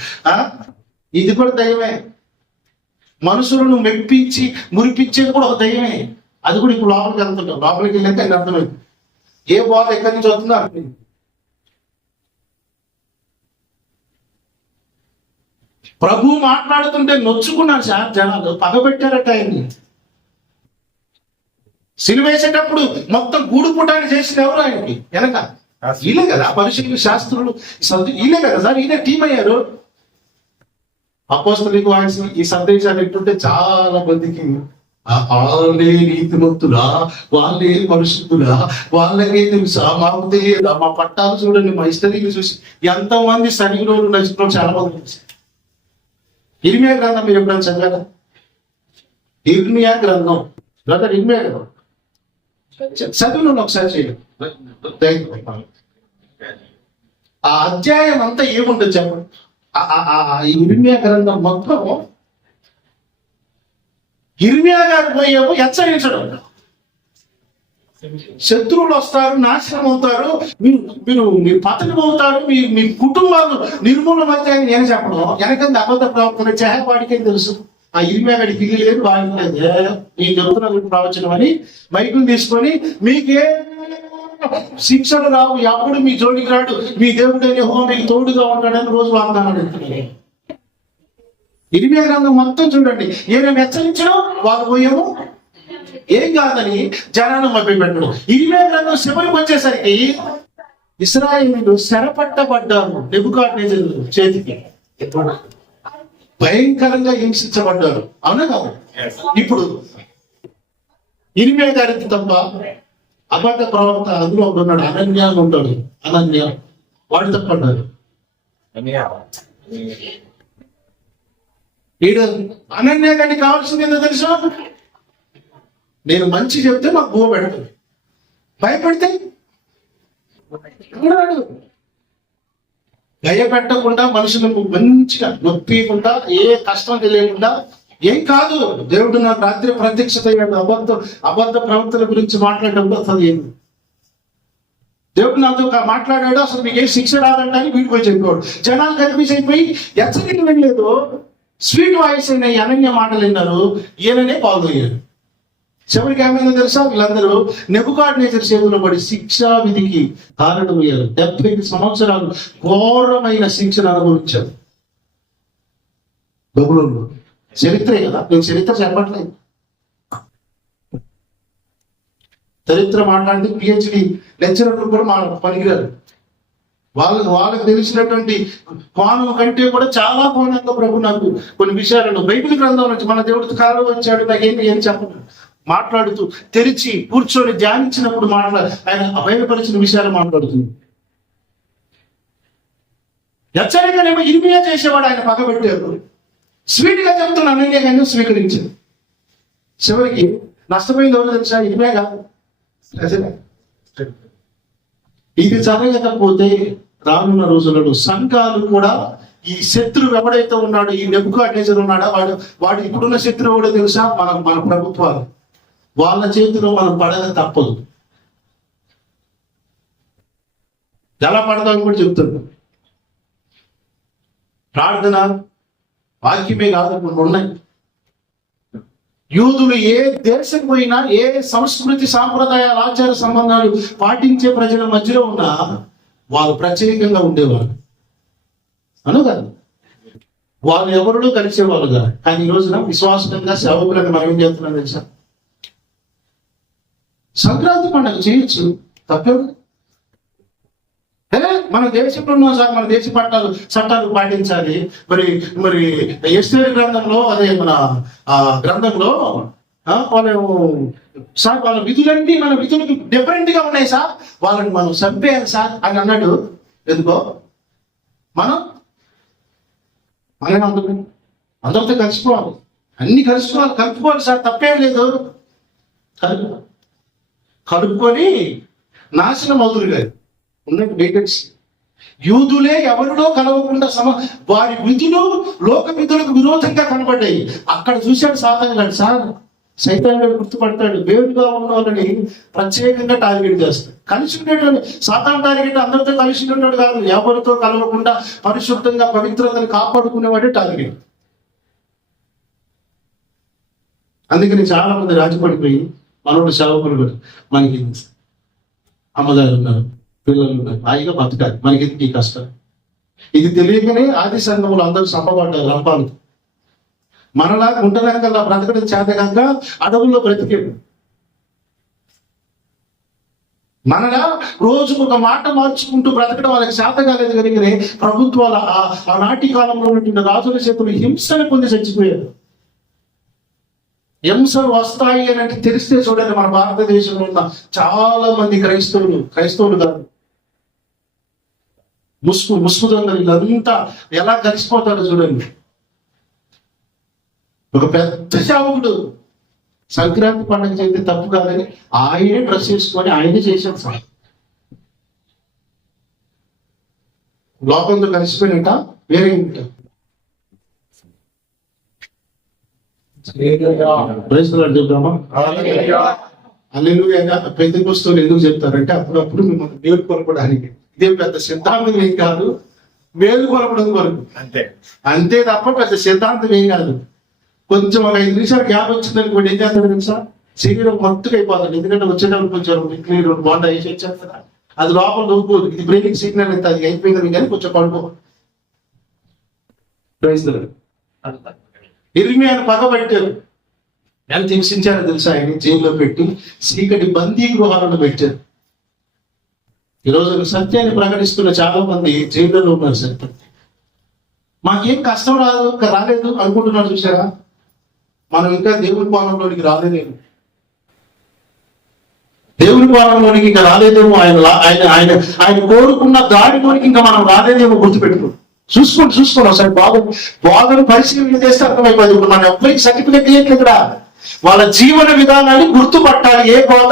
ఇది కూడా దయ్యమే. మనుషులను మెప్పించి మురిపించేది కూడా ఒక దయ్యమే. అది కూడా ఇప్పుడు లోపలికి వెళ్తుంటాం. లోపలికి వెళ్ళాక ఆయన అర్థమైంది ఏ బోధ ఎక్కడి నుంచి వస్తుందో అర్థం. ప్రభు మాట్లాడుతుంటే నొచ్చుకున్నాడు సార్. జనాలు పగబెట్టారట ఆయన్ని. సిలువేసేటప్పుడు మొత్తం గూడు పుటాన్ని చేసిన ఎవరు ఆయనకి వెనక? వీళ్ళే కదా పరిశీలి శాస్త్రులు, వీళ్ళే కదా సార్. ఈయన టీం అయ్యారు. అపోస్తలిక వాయిస్ ఈ సందేశాన్ని ఇట్టుంటే చాలా మందికి వాళ్ళే నీతిమంతులా, వాళ్ళే పరిశుద్ధులా, వాళ్ళకే తెలుసా, మాకు తెలియదా, మా పట్టాలు చూడండి, మా హిస్టరీని చూసి ఎంతమంది సరిగ్రోలు నచ్చిన చాలా మంది తెలుసు. ఇర్మియా గ్రంథం మీరు ఎప్పుడైనా చదివారా? ఇర్మియా గ్రంథం బ్రదర్, ఇర్మియా గ్రంథం చదువు ఒకసారి చేయండి. ఆ అధ్యాయం అంతా ఏముంటుంది చెప్పండి. ఇర్మియా గ్రంథం మొత్తం ఇర్మియా గారు పోయేమో హెచ్చరించడం. శత్రువులు వస్తారు, నాశనం అవుతారు, మీరు పతనం అవుతారు, మీ కుటుంబాలు నిర్మూలమవుతాయని నేను చెప్పడం. వెనకంది అబద్ధ ప్రవర్తన చేహవాడికే తెలుసు. ఆ ఇర్మియా గడి దిగి లేదు, వాడికి లేదు. నేను చెబుతున్న ప్రవచనం అని మైకులు తీసుకొని మీకే శిక్షలు రావు, ఎప్పుడు మీ జోడికి రాడు, మీ దేవుడైన యెహోవా మీకు తోడుగా ఉంటాడని రోజు వాగ్దానాలు ఇస్తున్నాయి. ఇర్మియా గ్రంథం మొత్తం చూడండి. ఏమేమి హెచ్చరించడం వాళ్ళు పోయాము ఏం కాదని జనాన్ని మభ్యపెట్టడం. ఇర్మియా గ్రంథం చివరికి వచ్చేసరికి ఇశ్రాయేలీయులు చెరపట్టబడ్డారు నెబుకద్నెజరు చేతికి, భయంకరంగా హింసించబడ్డారు. అవునా కాదు? ఇప్పుడు ఇర్మియా గారికి తప్ప అబద్ధ ప్రవక్త అందులో ఉన్నాడు, అనన్య ఉంటాడు. అనన్య వాడు తప్పడ్డారు. వీడు అనన్య గారికి కావాల్సింది ఏంటో తెలుసా? నేను మంచి చెప్తే మాకు భూ పెడతాడు, భయపెడితే భయపెట్టకుండా మనుషులకు మంచిగా నొప్పికుండా ఏ కష్టం తెలియకుండా ఏం కాదు. దేవుడు నాకు రాత్రి ప్రత్యక్షత అయ్యాడు. అబద్ధ ప్రవక్తల గురించి మాట్లాడడం అసలు ఏమి దేవుడు నాతో మాట్లాడాడు, అసలు మీకు ఏ శిక్ష రాదంటే వీడికి పోయి చెప్పాడు. జనాలు కన్ఫ్యూజ్ అయిపోయి ఎచ్చరిక వెళ్ళలేదు. స్వీట్ వాయిస్ అయిన ఈ అనన్య మాటలు విన్నారు, ఈయననే ఫాలో అయ్యారు. చివరికి ఏమైందో తెలుసా? వీళ్ళందరూ నెబుకద్నెజరు చేతిలో పడి శిక్షా విధికి కారణమయ్యారు. 75 సంవత్సరాలు ఘోరమైన శిక్షను అనుభవించారు బబులోనులో. చరిత్రే కదా, నేను చరిత్ర చెప్పట్లేదు. చరిత్ర మాట్లాడితే పిహెచ్డి లెక్చరర్లు కూడా మా పనికిరారు. వాళ్ళకి తెలిసినటువంటి కోణం కంటే కూడా చాలా కోణంగా ప్రభు నాకు కొన్ని విషయాలను బైబిల్ గ్రంథం నుంచి మన దేవుడికి కాలం వచ్చాడు నాకేంటి ఏం చెప్పను మాట్లాడుతూ తెరిచి కూర్చొని ధ్యానించినప్పుడు ఆయన బయలుపరిచిన విషయాలు మాట్లాడుతుంది. హెచ్చరికనేమో ఇర్మియా చేసేవాడు, ఆయన పగబెట్టారు. స్వీట్ గా చెప్తున్న అనన్య గారిని స్వీకరించారు. చివరికి నష్టపోయింది ఎవరు తెలుసా? ఇర్మియా కాదు, ప్రజలే. ఇది జరగకపోతే రానున్న రోజులలో సంఘాలు కూడా ఈ శత్రువు ఎవడైతే ఉన్నాడో, ఈ నెబుకద్నెజరు ఉన్నాడో వాడు ఇప్పుడున్న శత్రువు కూడా తెలుసా? మన ప్రభుత్వాలు. వాళ్ళ చేతిలో మనం పడక తప్పదు. ఎలా పడదామని కూడా చెప్తాడు. ప్రార్థన వాక్యమే కాదు, కొన్ని ఉన్నాయి. యూదులు ఏ దేశం పోయినా, ఏ సంస్కృతి సాంప్రదాయాలు ఆచార సంబంధాలు పాటించే ప్రజల మధ్యలో ఉన్నా వాళ్ళు ప్రత్యేకంగా ఉండేవారు. అనుగా వాళ్ళు ఎవరిలో కలిసేవాళ్ళుగా. కానీ ఈ రోజున విశ్వాసంగా సేవకులను మనం ఏం చేస్తున్నాం తెలుసా? సంక్రాంతి పండుగ చేయొచ్చు, తప్పేది. మన దేశంలో ఉన్నాం సార్, మన దేశ చట్టాలు పాటించాలి. మరి ఎస్తేరు గ్రంథంలో, అదే మన గ్రంథంలో సార్ వాళ్ళ విధులన్నీ మన విధులకు డిఫరెంట్ గా ఉన్నాయి సార్, వాళ్ళని మనం చంపేయాలి సార్ అని అన్నాడు. ఎందుకో మనం అందరితో కలిసిపోవాలి, అన్ని కలుపుకోవాలి సార్, తప్పేం లేదు. కలుపుకొని నాశనం అవుతుంది కాదు ఉన్నట్టు వేకెన్సీ. యూదులే ఎవరిలో కలవకుండా వారి విధులు లోక విధులకు విరోధంగా కనబడ్డాయి. అక్కడ చూశాడు సాతాను గారు. సార్ సైతాన్ గారు గుర్తుపడతాడు, వేరుగా ఉన్న వాళ్ళని ప్రత్యేకంగా టార్గెట్ చేస్తాడు. కలిసి ఉండేటువంటి సాతాన్ టార్గెట్ అందరితో కలిసి ఉండేవాడు కాదు, ఎవరితో కలవకుండా పరిశుద్ధంగా పవిత్రతను కాపాడుకునేవాడే టార్గెట్. అందుకని చాలా మంది రాజపడిపోయి మనోడు సేవకులు కూడా మనకి అమ్మగారు ఉన్నారు, పిల్లలు ఉన్నారు, హాయిగా బతకాలి, మనకి ఎందుకు ఈ కష్టం? ఇది తెలియకనే ఆది సంఘములు అందరూ సంపబడ్డారు రంపాలు. మనలా ఉండలేకల్లా బ్రతకడం చేతగాక అడవుల్లో బ్రతికేడు. మనలా రోజుకు ఒక మాట మార్చుకుంటూ బ్రతకడం వాళ్ళకి చేత కాలేదు. కనుకనే ప్రభుత్వాలు ఆనాటి కాలంలో ఉన్నటువంటి రాజుల చేతులు హింసను పొంది చచ్చిపోయారు. హింసలు వస్తాయి అని అంటే తెలిస్తే చూడండి, మన భారతదేశంలో ఉన్న చాలా మంది క్రైస్తవులు కాదు, ముసుగు దొంగలు వీళ్ళంతా ఎలా కలిసిపోతారో చూడండి. ఒక పెద్ద సేవకుడు సంక్రాంతి పండుగ చేస్తే తప్పు కాదని ఆయనే డ్రెస్ చేసుకొని ఆయనే చేశాడు సార్. లోకంతో కలిసిపోయినట్ట వేరే ఉంటా. చెప్తామా హల్లెలూయా. పెంతెకొస్తేలు ఎందుకు చెప్తారంటే అప్పుడప్పుడు మిమ్మల్ని మేలు కొలపడానికి. ఇదే పెద్ద సిద్ధాంతం ఏం కాదు, మేలు కొలపడం కొరకు అంతే తప్ప పెద్ద సిద్ధాంతం ఏం కాదు. కొంచెం ఒక 5 నిమిషాలు గ్యాప్ వచ్చిందనుకోండి, ఏం చేస్తాడు తెలుసా? శరీరం మత్తుగా అయిపోతాడు. ఎందుకంటే వచ్చేటప్పుడు కొంచెం క్లియర్ బాండ్ వేసి వచ్చారు కదా, అది లోపల దొరుకుతుంది. ఇది బ్రేకింగ్ సిగ్నల్ అయితే అది అయిపోయిందని కానీ కొంచెం పడుకో. ఇర్మియాను పగబట్టారు. ఎంత హింసించారో తెలుసా? ఆయన జైల్లో పెట్టి చీకటి బందీ గృహాలను పెట్టారు. ఈరోజు సత్యాన్ని ప్రకటిస్తున్న చాలా మంది జైల్లో ఉన్నారు. సత్యం మాకేం కష్టం రాలేదు అనుకుంటున్నారు. చూసారా, మనం ఇంకా దేవుని పాలనలోనికి రాలేదేమో, దేవుని పాలనలోనికి ఇంకా రాలేదేమో, ఆయన కోరుకున్న దాడిలోనికి ఇంకా మనం రాలేదేమో గుర్తుపెట్టుకో. చూసుకోండి ఒకసారి బాధను పరిశీలన చేస్తే అర్థమైపోయింది. ఇప్పుడు మనం ఎవరికి సర్టిఫికేట్ ఇవ్వట్లేదు ఇక్కడ. వాళ్ళ జీవన విధానాన్ని గుర్తుపట్టాలి. ఏ బాధ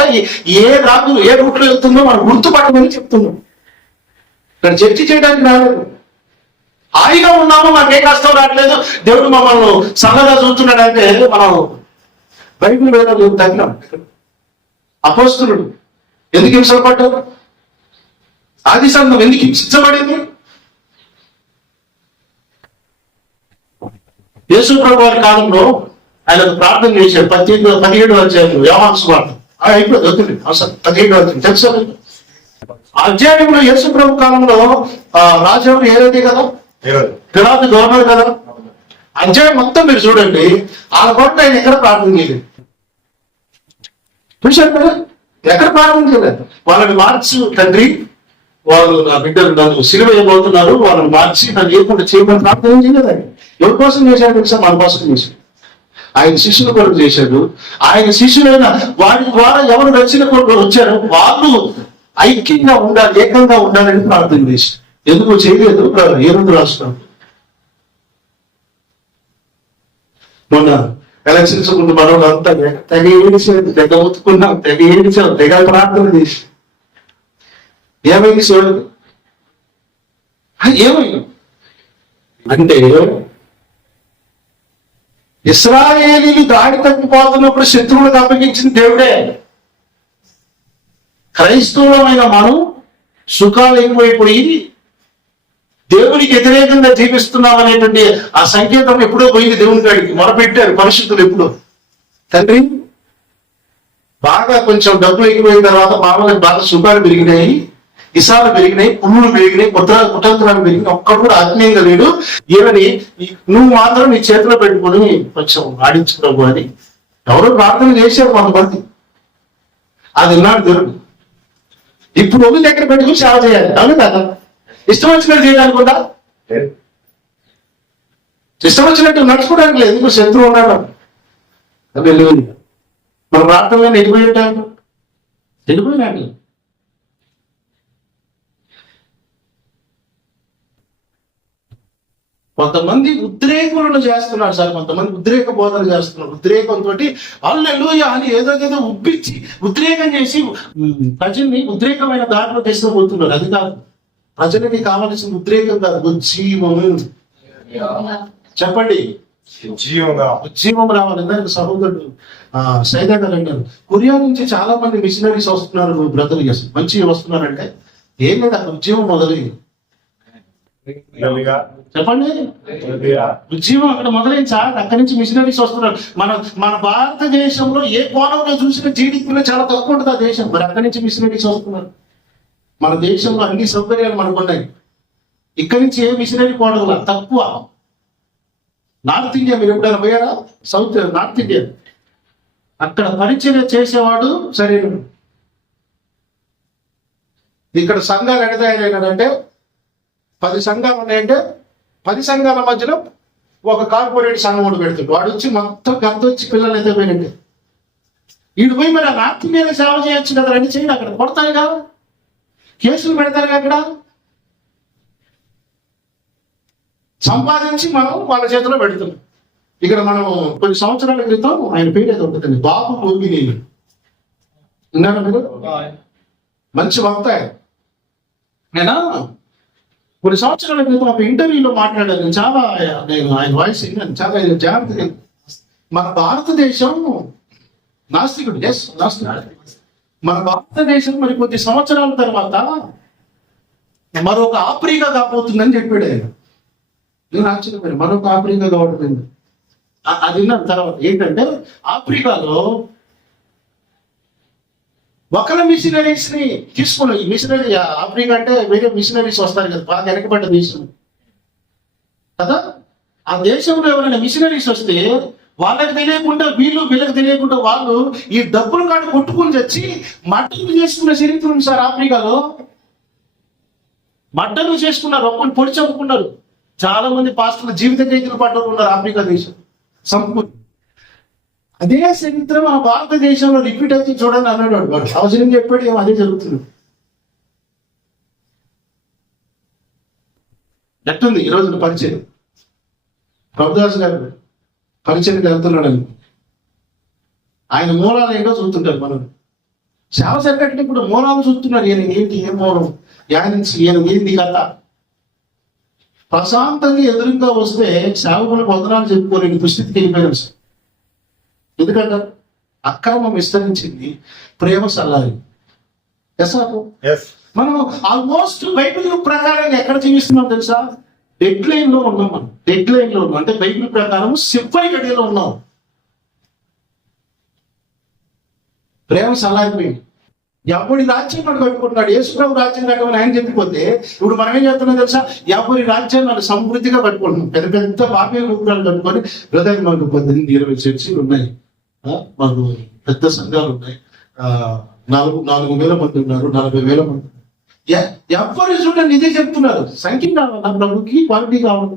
ఏ రూట్లో వెళ్తుందో మనం గుర్తుపట్టమని చెప్తున్నాం. ఇక్కడ చర్చ చేయడానికి రాలేదు. హాయిగా ఉన్నాము, మాకే కష్టం రావట్లేదు, దేవుడు మమ్మల్ని సన్నగా చూస్తున్నాడు అంటే మనం బైబిల్ వేదాలు తగ్గినాం. అపోస్తులుడు ఎందుకు హింసలు పడ్డారు? ఆది సంఘం ఎందుకు హింసించబడింది? యేసు ప్రభు వారి కాలంలో ఆయన ప్రార్థన చేశాడు. 17వ అధ్యాయంలో యోహాను సువార్త అయిపోయింది వద్దుంది అసలు 17వ అధ్యాయం తెలుసా? అధ్యాయంలో యేసు ప్రభు కాలంలో రాజు ఏరేది కదా, పిలాతు గవర్నర్ కదా. అధ్యాయం మొత్తం మీరు చూడండి, ఆ కొట్ట ఆయన ఎక్కడ ప్రార్థన చేయలేదు. చూశారు కదా, ఎక్కడ ప్రార్థన చేయలేదు. వాళ్ళని మార్చి, తండ్రి వాళ్ళు నా బిడ్డలు నన్ను సిలువ వేయబోతున్నారు, వాళ్ళని మార్చి నన్ను ఏకుండా చేయమని ప్రార్థన చేయలేదండి. ఎవరి కోసం చేశాడు తెలుసా? మన కోసం చేశాడు. ఆయన శిష్యుల కొరకు చేశాడు. ఆయన శిష్యులైన వారి ద్వారా ఎవరు రక్షణ కొరకు వచ్చారో వాళ్ళు ఐక్యంగా ఉండాలి, ఏకంగా ఉండాలని ప్రార్థన చేశాడు. ఎందుకు చేయలేదు? ఏరుంది రాష్ట్రం మొన్న ఎలక్షన్స్ ముందు మనం అంతా తెగ ఏడిచాడు, తెగ ఒత్తుకున్నాం, తెగ ఏడిచాం, తెగ ప్రార్థన చేసి ఏమైంది చూడండి. ఏమైంది అంటే ఇశ్రాయేలీలు దాడి తప్పిపోతున్నప్పుడు శత్రువులకు అప్పగించిన దేవుడే. క్రైస్తవులమైన మనం సుఖాలు ఎక్కువైపోయి దేవునికి వ్యతిరేకంగా జీవిస్తున్నాం అనేటువంటి ఆ సంకేతం ఎప్పుడో పోయింది. దేవుని కాడికి మొరపెట్టారు పరిశుద్ధులు. ఎప్పుడో తండ్రి బాగా కొంచెం డబ్బులు ఎక్కిపోయిన తర్వాత మామూలుగా బాగా సుఖాలు పెరిగినాయి, ఇసాలు పెరిగినాయి, పువ్వులు పెరిగినాయి, కుటంత్రాలు పెరిగినాయి, ఒక్కడు కూడా ఆత్మీయంగా లేడు. ఏమని నువ్వు మాత్రం నీ చేతిలో పెట్టుకుని కొంచెం ఆడించుకోవు అని ఎవరో ప్రార్థన చేశారు కొంతమంది. అది ఉన్నాడు దేవుడు. ఇప్పుడు ఒళ్ళు దగ్గర పెట్టుకుని సేవ చేయాలి. అవును కదా? ఇష్టం వచ్చినట్టు చేయాలనుకుంటా, ఇష్టం వచ్చినట్టు నడుచుకోవడానికి లేదు. ఎందుకు? శత్రువు ఉన్నాడు. వెళ్ళి మన ప్రార్థనలో ఎడిపోయి ఉంటాడు, వెళ్ళిపోయినాడు. కొంతమంది ఉద్రేకులను చేస్తున్నారు సార్, కొంతమంది ఉద్రేక బోధన చేస్తున్నారు. ఉద్రేకంతో హల్లెలూయా అని ఏదో ఉబ్బిచ్చి ఉద్రేకం చేసి ప్రజల్ని ఉద్రేకమైన దారిలో తీసుకుపోతున్నారు. అది కాదు, ప్రజలకి కావాల్సిన ఉద్రేకం కాదు, ఉజ్జీవము. చెప్పండి, ఉజ్జీవం రావాలి. ఇందాక సహోదరుడు సైదా గారు అన్నారు, కొరియా నుంచి చాలా మంది మిషనరీస్ వస్తున్నారు బ్రదర్, మంచిగా వస్తున్నారంటే ఏం లేదు, అక్కడ ఉద్యమం మొదలైంది. చెప్పండి, ఉద్యమం అక్కడ మొదలైంది సార్. అక్కడి నుంచి మిషనరీస్ వస్తున్నారు. మన భారతదేశంలో ఏ కోణంలో చూసినా జీడిపిలో చాలా తక్కువ ఉంటుంది ఆ దేశం. మరి అక్కడి నుంచి మిషనరీస్ వస్తున్నారు. మన దేశంలో అన్ని సౌకర్యాలు మనకు ఉన్నాయి. ఇక్కడి నుంచి ఏ మిషనరీ కోణంలో తక్కువ. నార్త్ ఇండియా మీరు ఎప్పుడైనా పోయారా? నార్త్ ఇండియా అక్కడ పరిచయం చేసేవాడు సరైన. ఇక్కడ సంఘాలు ఎడ తయారైనాడంటే 10 సంఘాలు ఉన్నాయంటే 10 సంఘాల మధ్యలో ఒక కార్పొరేట్ సంఘం ఒకటి పెడుతుంది. వాడు వచ్చి మొత్తం గంతొచ్చి పిల్లలు అయితే పోయినట్టే. వీడు పోయి మరి నార్త్ ఇండియాలో సేవ చేయొచ్చు కదా, రండి చేయండి. అక్కడ కొడతారు కదా, కేసులు పెడతారు అక్కడ. సంపాదించి మనం వాళ్ళ చేతిలో పెడుతున్నాం. ఇక్కడ మనం కొన్ని సంవత్సరాల క్రితం ఆయన పేరు ఏదో ఉంటుందండి, బాబు గోగినేని విన్నారా మీరు? మంచి వక్త ఆయన. కొన్ని సంవత్సరాల క్రితం ఒక ఇంటర్వ్యూలో మాట్లాడాను. నేను ఆయన వాయిస్ విన్నాను, చాలా జాగ్రత్తగా. మన భారతదేశం నాస్తికుడు, నాస్తికుడు. మన భారతదేశం మరి కొద్ది సంవత్సరాల తర్వాత మరొక ఆఫ్రికా కాబోతుందని చెప్పాడు ఆయన. నేను ఆశ్చర్యపోయాను, మరొక ఆఫ్రికా కావడం. అది విన్నాను తర్వాత. ఏంటంటే ఆఫ్రికాలో ఒకళ్ళ మిషనరీస్ ని తీసుకుని, ఈ మిషనరీ ఆఫ్రికా అంటే వేరే మిషనరీస్ వస్తారు కదా, బాగా వెనకబడ్డ దేశం కదా. ఆ దేశంలో ఎవరైనా మిషనరీస్ వస్తే వాళ్ళకి తెలియకుండా వీళ్ళకి తెలియకుండా వాళ్ళు ఈ డబ్బులు కాడ కొట్టుకుని తెచ్చి మటన్లు చేసుకున్న చరిత్ర ఉంది సార్. ఆఫ్రికాలో మటన్లు చేసుకున్నారు, ఒక్కరు పొడి చంపుకున్నారు. చాలా మంది పాస్టర్లు జీవిత ఖైదీలు పడ్డలు ఉన్నారు ఆఫ్రికా దేశం సంపూర్ణ. అదే చరిత్ర మన భారతదేశంలో రిపీట్ అయితే చూడండి అన్నాడు వాడు. అవసరం చెప్పాడు, ఏమో అదే జరుగుతుంది. ఎట్టుంది ఈ రోజున పరిచయం? ప్రభుదాస్ గారు పరిచయం వెళ్తున్నాడని ఆయన మూలాలు ఏంటో చూస్తుంటారు. మనం సేవ సెక్రటరీ ఇప్పుడు మూలాలు చూస్తున్నారు. ఈయన ఏంటి, ఏ మూలం, ఈయన ఏంది కథ. ప్రశాంతంగా ఎదురుగా వస్తే సేవకులు వందనాలు చెప్పుకోలేని దుస్థితికి వెళ్ళిపోయాం సార్. ఎందుకంటే అక్రమం విస్తరించింది, ప్రేమ సల్లారి. మనం ఆల్మోస్ట్ బైబిల్ ప్రకారం ఎక్కడ జీవిస్తున్నాం తెలుసా? డెడ్ లైన్ లో ఉన్నాం. మనం డెడ్ లైన్ లో ఉన్నాం అంటే బైబిల్ ప్రకారం చివరి గడియలో ఉన్నాం. ప్రేమ సల్లారిపోయింది. ఎవరి రాజ్యం వాడు కట్టుకుంటున్నాడు. యేసుప్రభు రాజ్యం కట్టమని ఆయన చెప్పిపోతే ఇప్పుడు మనం ఏం చేస్తున్నాం తెలుసా? ఎవరి రాజ్యం వాళ్ళు సమృద్ధిగా కట్టుకుంటున్నాం. పెద్ద పెద్ద బాబే రూపాయలు కట్టుకొని బ్రదర్ మాకు 18-20 చర్చిలు ఉన్నాయి, మాకు పెద్ద సంఘాలు ఉన్నాయి, 4,000 మంది ఉన్నారు, 40,000 మంది. ఎవరు చూడండి ఇదే చెప్తున్నారు. సంఖ్య కావాలి నా ప్రభుకి, క్వాలిటీ కావాలి.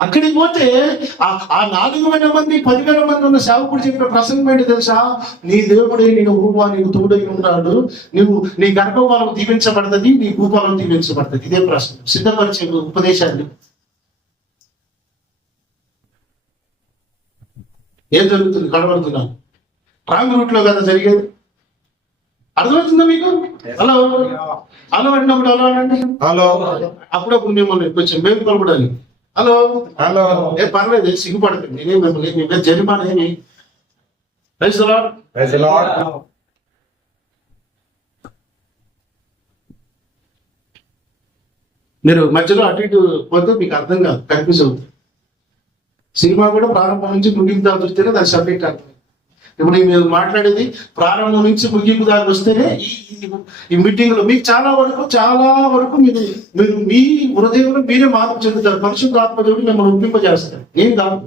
అక్కడికి పోతే ఆ 4,000 మంది 10,000 మంది ఉన్న సేవకుడు చెప్పిన ప్రసంగం ఏంటి తెలుసా? నీ దేవుడే నీకు రూపా నీకు తోడై ఉన్నాడు, నువ్వు నీ గర్భఫలం దీవించబడుతుంది, నీ భూఫలం దీవించబడుతుంది. ఇదే ప్రశ్న సిద్ధపరిచే ఉపదేశాన్ని. ఏం జరుగుతుంది? కనబడుతున్నాను రాంగ్ రూట్ లో కదా జరిగేది. అర్థమవుతుందా మీకు? హలో హలో అన్నప్పుడు హలో అనండి. హలో అప్పుడప్పుడు మిమ్మల్ని కొంచెం మేలు కూడా. హలో హలో ఏ పర్లేదు, సిగ్గుపడుతుంది. నేనే మిమ్మల్ని మీ మీద జరిమానా ఏమి. Praise the lord. Praise the lord. మీరు మధ్యలో అటు ఇటు పోతే మీకు అర్థం కాదు, కన్ఫ్యూజ్ అవుతుంది. సినిమా కూడా ప్రారంభం నుంచి ముగింపు దాకా వస్తేనే దాని సబ్జెక్ట్ అర్థం. ఇప్పుడు మీరు మాట్లాడేది ప్రారంభం నుంచి ముగింపు దాకా వస్తేనే ఈ మీటింగ్ లో మీకు చాలా వరకు మీరు మీ హృదయంలో మీరే మార్పు చెందుతారు. పరిశుద్ధ ఆత్మ దేవుడు మిమ్మల్ని ఒప్పింపజేస్తాడు. ఏం కాదు,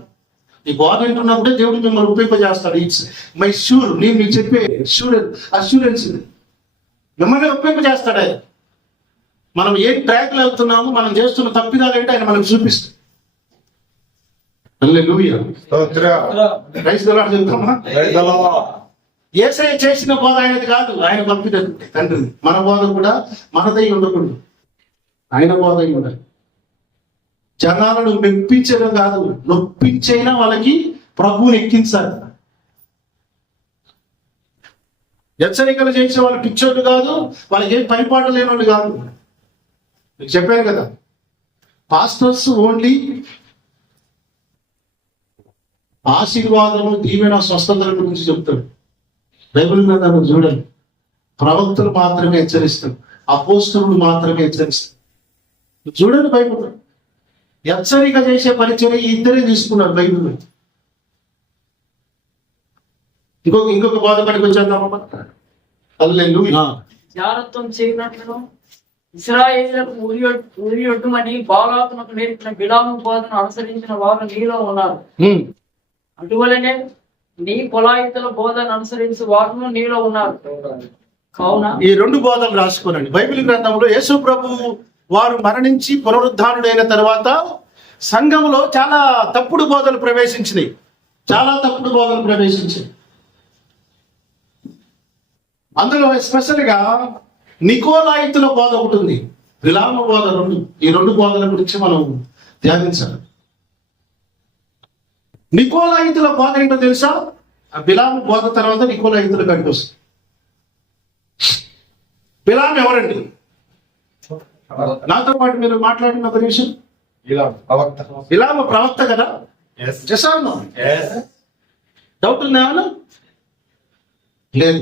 ఈ బోధ వింటున్నప్పుడే దేవుడు మిమ్మల్ని ఒప్పింపజేస్తాడు. It's my sure. నేను మీకు చెప్పే అష్యూరెన్స్ మిమ్మల్ని ఒప్పింపజేస్తాడు ఆయన. మనం ఏ ట్రాక్ లో వెళ్తున్నాము, మనం చేస్తున్న తప్పిదాలు ఏంటి ఆయన మనకు చూపిస్తాడు. యేసయ్య చేసిన బోధ ఆయనది కాదు, ఆయన పంపిన తండ్రి. మన బోధ కూడా మనదై ఉండకూడదు, ఆయన బోధ అయి ఉండాలి. జనాలను మెప్పించడం కాదు, నొప్పించైనా వాళ్ళకి ప్రభువుని ఎక్కించాలి. హెచ్చరికలు చేసే వాళ్ళు పిచ్చోళ్ళు కాదు, వాళ్ళకి ఏం పనిపాటు లేని వాళ్ళు కాదు. మీకు చెప్పాను కదా, పాస్టర్స్ ఓన్లీ ఆశీర్వాదము, దీవెన, స్వస్థతల గురించి చెప్తాడు. బైబిల్ గ్రంథాన్ని చూడండి. ప్రవక్తలు మాత్రమే హెచ్చరిస్తారు, అపోస్తలులు మాత్రమే హెచ్చరిస్తారు. చూడండి బైబిల్. హెచ్చరిక చేసే పరిచయం ఇద్దరే తీసుకున్నారు బైబిల్. ఇంకొక బోధపడికి వచ్చేద్దామమ్మా. జాగ్రత్తం చేయనట్లను ఇశ్రాయేలులకు ఉరియొడ్డుమని బాలాకునకు నేర్పిన బిలాము బోధను అనుసరించిన వారు నీలో ఉన్నారు. అటువలనే నీ పొలాయితల బోధను అనుసరించి వారు నీలో ఉన్నారు. కావున ఈ 2 బోధలు రాసుకోనండి. బైబిల్ గ్రంథంలో యేసు ప్రభు వారు మరణించి పునరుద్ధానుడైన తర్వాత సంఘంలో చాలా తప్పుడు బోధలు ప్రవేశించినాయి. అందులో స్పెషల్ గా నికోలాయితుల బోధ ఒకటి ఉంది, బిలాము బోధ 2. ఈ 2 బోధల గురించి మనం ధ్యానించాలి. నికోలాయితుల బోధ ఏంటో తెలుసా? ఆ బిలాము బోధ తర్వాత నికోలాయితుల గడికి వస్తుంది. బిలాము ఎవరండి? నాతో పాటు మీరు మాట్లాడిన ఒక నిమిషం. బిలాము ప్రవక్త కదా? చేశాను. డౌట్ ఉందా? లేదు.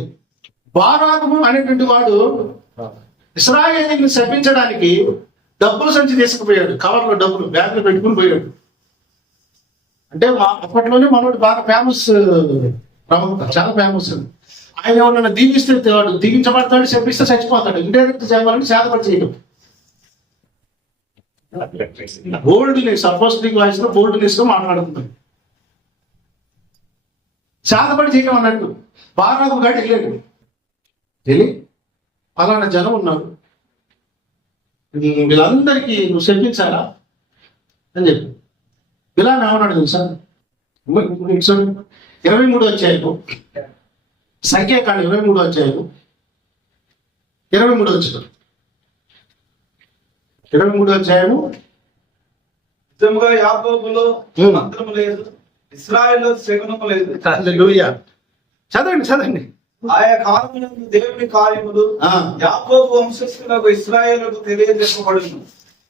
బారాకు అనేటువంటి వాడు ఇశ్రాయేలుని శపించడానికి డబ్బులు సంచి తీసుకుపోయాడు. కవర్లో డబ్బులు బ్యాగ్ లో పెట్టుకుని పోయాడు. అంటే అప్పట్లోనే మనోడు బాగా ఫేమస్ ప్రవక్త, చాలా ఫేమస్. ఆయన ఎవరన్నా దీవిస్తే వాడు దీవించబడతాడు, శపిస్తే చచ్చిపోతాడు. ఇండైరెక్ట్ చేయాలంటే సేదపడి చేయడం. బోల్డ్నెస్, అపోస్టలిక్ వాయిస్ లో బోల్డ్నెస్ తో మాట్లాడుతున్నాడు. శాతపడి చేయడం అన్నట్టు. బారాకు గాడి వెళ్ళాడు, వెళ్ళి అలాంటి జనం ఉన్నారు, వీళ్ళందరికీ నువ్వు చెప్పించాలా అని చెప్పి ఇలా ఏమన్నాడు తెలుసా? 23 అధ్యాయము, సంఖ్యాకాండ 23 అధ్యాయము 23 వచ్చిన 23 అధ్యాయము. నిజముగా యాకోబులో మంత్రము లేదు, ఇశ్రాయేలులో శకునము లేదు. హల్లెలూయా. చదవండి. ఆయా కాలమునందు దేవుని కార్యములు యాకోబు వంశస్థులకు ఇశ్రాయేలుకు తెలియజెప్పబడును.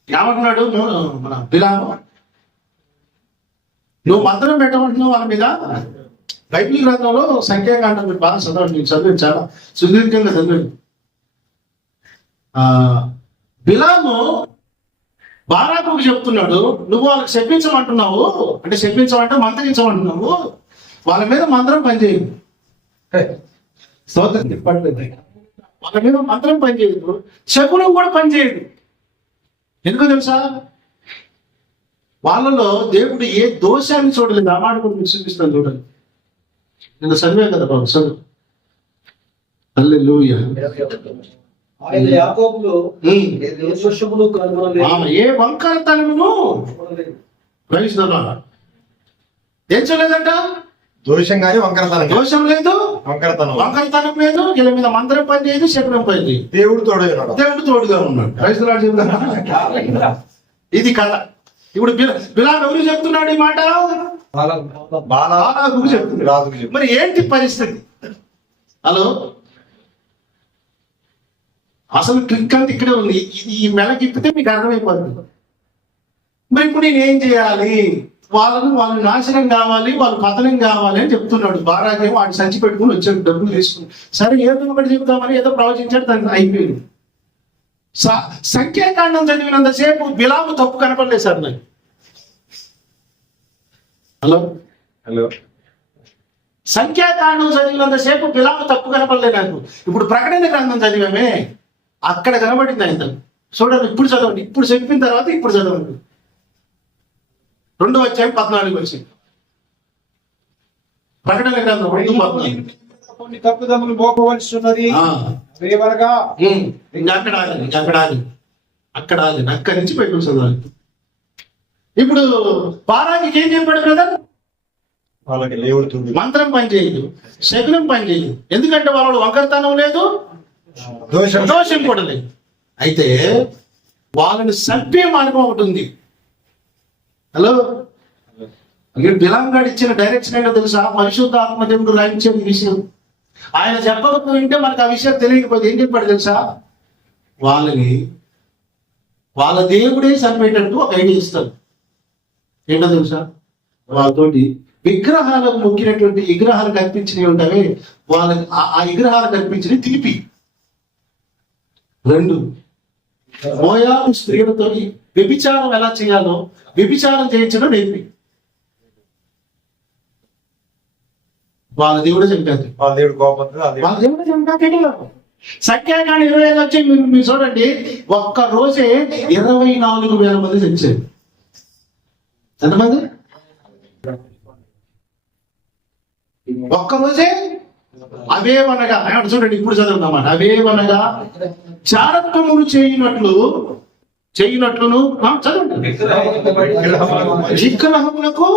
ఏమంటున్నాడు మన బిలాము? నువ్వు మంత్రం పెట్టమంటున్నావు వాళ్ళ మీద. బైబిల్ గ్రంథంలో సంఖ్యాకాండం మీరు బాగా చదవండి, నేను చదివాను, చాలా సుదీర్ఘంగా చదివాను. బిలాము బారాకుకు చెప్తున్నాడు, నువ్వు వాళ్ళకి శపించమంటున్నావు, అంటే శపించమంటే మంత్రించమంటున్నావు, వాళ్ళ మీద మంత్రం పనిచేయదు. స్తోత్రం చెప్పట్లేదు. వాళ్ళ మీద మంత్రం పనిచేయదు, శకునం కూడా పనిచేయదు. ఎందుకో తెలుసా? వాళ్ళలో దేవుడు ఏ దోషాన్ని చూడలేదు. ఆ మాట కూడా మీకు చూపిస్తాను, చూడండి. నేను చదివే కదా బాబు, చదువు. హల్లెలూయా. ఆయన యాకోబులో ఏ దోషములు కనుగొనలేదు, ఏ వంకరతనమును గ్రహిస్తున్నాడు. ఏం చూడలేదంట? దోషం కానీ వంకరతనం, దోషం లేదు, వంకరతనం లేదు, వీళ్ళ మీద మంత్రం పని చేయదు, శకునం పని చేయదు. దేవుడు తోడుగా, దేవుడు తోడుగా ఉన్నాడు. చెప్తున్నా ఇది కథ. ఇప్పుడు బిలాము ఎవరు చెప్తున్నాడు ఈ మాట? బాలాకు చెప్తున్నాడు. మరి ఏంటి పరిస్థితి? హలో, అసలు ట్రిక్ అంతా ఇక్కడే ఉంది. ఈ మెలకిప్పితే మీకు అర్థమైపోతుంది. మరి ఇప్పుడు నేను ఏం చేయాలి? వాళ్ళు నాశనం కావాలి, వాళ్ళు పతనం కావాలి అని చెప్తున్నాడు. బారాకేమో వాడిని సంచి పెట్టుకుని వచ్చాడు, డబ్బులు తీసుకుని. సరే ఏదో ఒకటి చెప్తామని ఏదో ప్రవచించాడు, దానికి అయిపోయింది. సంఖ్యాకాండం చదివినంతసేపు బిలాము తప్పు కనపడలేదు సార్ నాకు. హలో, సంఖ్యాకాండం చదివినంతసేపు బిలాము తప్పు కనపడలేదు నాకు. ఇప్పుడు ప్రకటన గ్రంథం చదివామే, అక్కడ కనబడింది ఆయన. చూడండి, ఇప్పుడు చదవండి, ఇప్పుడు చెప్పిన తర్వాత ఇప్పుడు చదవండి. 2వ అధ్యాయం 14 వచ్చింది. ప్రకటన గ్రంథం 2:14. కొన్ని తప్పుదములు మోపవలసి ఉన్నది. అక్కడ అక్కడి నుంచి పెట్టుకుని చదవాలి. ఇప్పుడు బారాకి ఏం చెప్పాడు బ్రదర్? వాళ్ళకి దేవుడు మంత్రం పని చేయదు, శకునం పని చేయదు. ఎందుకంటే వాళ్ళు వంకరతనం లేదు, దోషం కూడా లేదు. అయితే వాళ్ళని సభ్య మార్గం ఒకటి ఉంది. హలో, బిలాం గారు ఇచ్చిన డైరెక్షన్ ఏంటో తెలుసా? పరిశుద్ధ ఆత్మదేవుడు రాయించే విషయం. ఆయన చెప్పకపోతే వింటే మనకు ఆ విషయం తెలియకపోతే ఏం చెప్పాడు తెలుసా? వాళ్ళ దేవుడే చనిపోయేటట్టు ఒక ఐడియా ఇస్తాడు. ఏంటో తెలుసా? వాళ్ళతోటి విగ్రహాలకు మొక్కినటువంటి విగ్రహాలు కనిపించినవి ఉంటాయి, వాళ్ళకి ఆ విగ్రహాలు కనిపించినవి తిరిపి. 2, మోయాబు స్త్రీలతో వ్యభిచారం ఎలా చేయాలో వ్యభిచారం చేయించడం నేర్పి. వాళ్ళ దేవుడే చంపారు, వాళ్ళ దేవుడు కోపం, వాళ్ళ దేవుడే చంపారు. సంఖ్యాకాండం 25 వచ్చి మీరు చూడండి, ఒక్క రోజే 24,000 మంది చచ్చారు. ఎంతమంది? ఒక్కరోజే. అవేవనగా చూడండి, ఇప్పుడు చదువుతామాట. అవేవనగా చారత్వములు చేయనట్లును చదవండి, విగ్రహములకు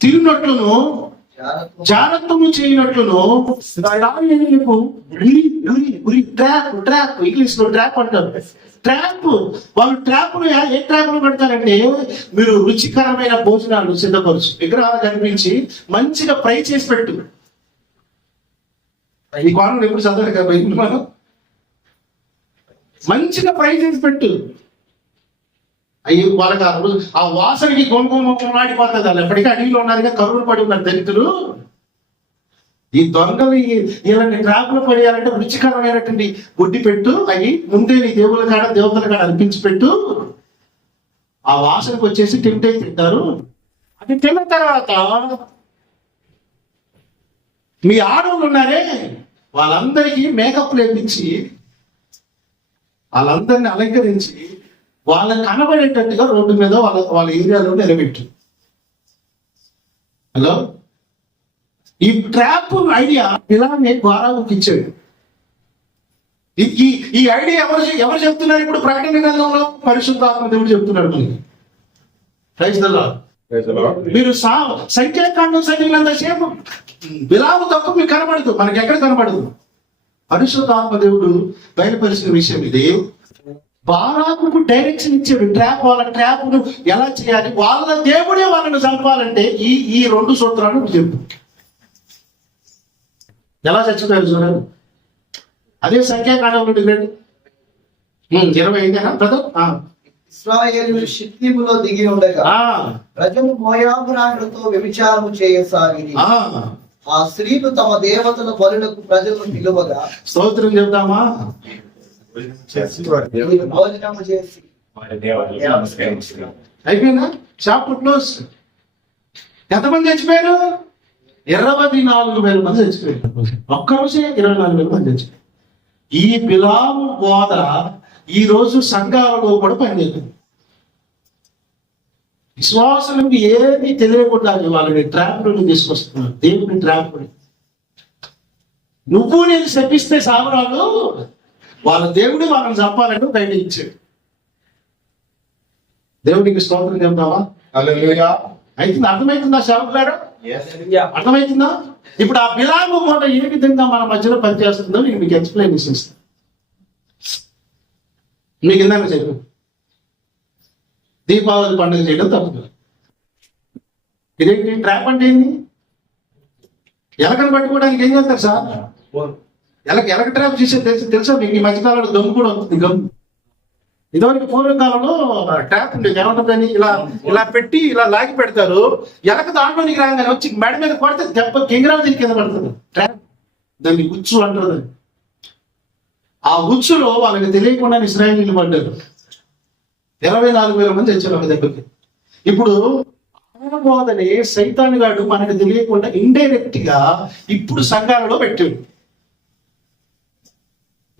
తిరునట్లును జాగ్రత్తము చేయనట్లును ట్రాప్, ఇంగ్లీష్ లో ట్రాప్ అంటారు. ట్రాప్, వాళ్ళు ట్రాప్లు ఏ ట్రాప్లు పెడతారంటే, మీరు రుచికరమైన భోజనాలు సిద్ధపరచు, విగ్రహాలు కనిపించి మంచిగా ఫ్రై చేసి పెట్టు. ఈ కోణం ఎప్పుడు చదవాలి కదా మనం, మంచిగా ఫ్రై చేసి పెట్టు. అయ్యి వాళ్ళకి ఆ వాసనకి గొంగొంగొంగలాడిపోతుంది. వాళ్ళు ఎప్పటికీ అడవిలో ఉన్నారుగా, కరువులు పడి ఉన్నారు దళితులు. ఈ దొంగలు ఇలాంటి ట్రాప్లు పడేయాలంటే రుచికరమైనటువంటి గుడ్డి పెట్టు, అవి ముందే నీ దేవుల కాడ దేవతల కాడ అర్పించి పెట్టు. ఆ వాసనకు వచ్చేసి తింటే తింటారు. అది తిన్న తర్వాత మీ ఆడవాళ్ళు ఉన్నారే, వాళ్ళందరికీ మేకప్ లేపించి వాళ్ళందరినీ అలంకరించి వాళ్ళకి కనబడేటట్టుగా రోడ్డు మీద వాళ్ళ ఏరియాలో నిలబెట్టు. హలో, ఈ ట్రాప్ ఐడియా ఇలానే బారాకు ఇచ్చాడు. ఈ ఐడియా ఎవరు చెప్తున్నారు ఇప్పుడు? ప్రకటన గ్రంథంలో పరిశుద్ధాత్మ దేవుడు చెప్తున్నాడు మనకి. Praise the lord. మీరు సంఖ్యాకాండం చదివినంతసేపు బిలాము తప్ప మీకు కనబడదు. మనకి ఎక్కడ కనబడదు? పరిశుద్ధాత్మ దేవుడు బయలుపరిచిన విషయం ఇది. బారాకుకు డైరెక్షన్ ఇచ్చాడు. వాళ్ళ ట్రాప్ను ఎలా చేయాలి, వాళ్ళ దేవుడే వాళ్ళని చంపాలంటే ఈ 2 సూత్రాలు చెప్పు. ఎలా చచ్చిపోయారు చూడండి. అదే సంఖ్యాకాండం నుండి 25 బ్రదర్. ఇశ్రాయేలు షిత్తిములో దిగి ఉండగా ప్రజలు మోయాబు రాణులతో వ్యభిచారము చేయసాగిరి. ఆ స్త్రీలు తమ దేవతల బలులకు ప్రజలను పిలువగా స్తోత్రం చెప్తామా? భోజనము చేసి అయిపోయిందా? Chapter close. ఎంతమంది చచ్చిపోయారు? 24,000 మంది చచ్చిపోయారు. ఒక్క రోజే 24,000 మంది చచ్చిపోయారు. ఈ బిలాము బోధ ఈ రోజు సంఘాలలో కూడా పనిచేస్తుంది. విశ్వాసులకు ఏది తెలియకుండా వాళ్ళని ట్రాప్లోని తీసుకొస్తున్నారు. దేవుని ట్రాప్లోని. నువ్వు నేను శపిస్తే సావరాలు, వాళ్ళ దేవుడు వాళ్ళని చంపాలని బయట ఇచ్చాడు. దేవుడికి స్తోత్రం చెప్తావా? అయితే అర్థమవుతుందా సేవకులారా? అర్థమవుతుందా? ఇప్పుడు ఆ బిలాము కూడా ఏ విధంగా మన మధ్యలో పనిచేస్తుందో నేను మీకు ఎక్స్ప్లెయిన్ చేస్తాను. మీకు ఇందాక చెప్పు, దీపావళి పండుగ చేయడం తప్పు. ఇదేంటి ట్రాప్ అంటే ఏంటి? ఎలకను పట్టుకోవడానికి ఏం చేస్తారు సార్? ఎలక ట్రాప్ చేసే తెలుసా మీకు? ఈ మధ్యకాలంలో గమ్ము కూడా ఉంటుంది. గమ్ము ఇదివరకు పూర్వకాలంలో ట్రాప్ ఉండేది. ఏమంటుందని ఇలా పెట్టి ఇలా లాగి పెడతారు. ఎలక దాంట్లోనికి రాగానే వచ్చి మెడ మీద కొడితే దెబ్బ గింగిరాలు కింద పడుతుంది. ట్రాప్, దాన్ని ఉచ్చు అంటారు. ఆ ఉచ్చులో వాళ్ళకి తెలియకుండా ఇశ్రాయేలీయులు పడ్డారు. 24,000 మంది వచ్చారు ఒక దెబ్బకి. ఇప్పుడు బోధనే సైతాను గాడు మనకు తెలియకుండా ఇండైరెక్ట్ గా ఇప్పుడు సంఘాలలో పెట్టాడు.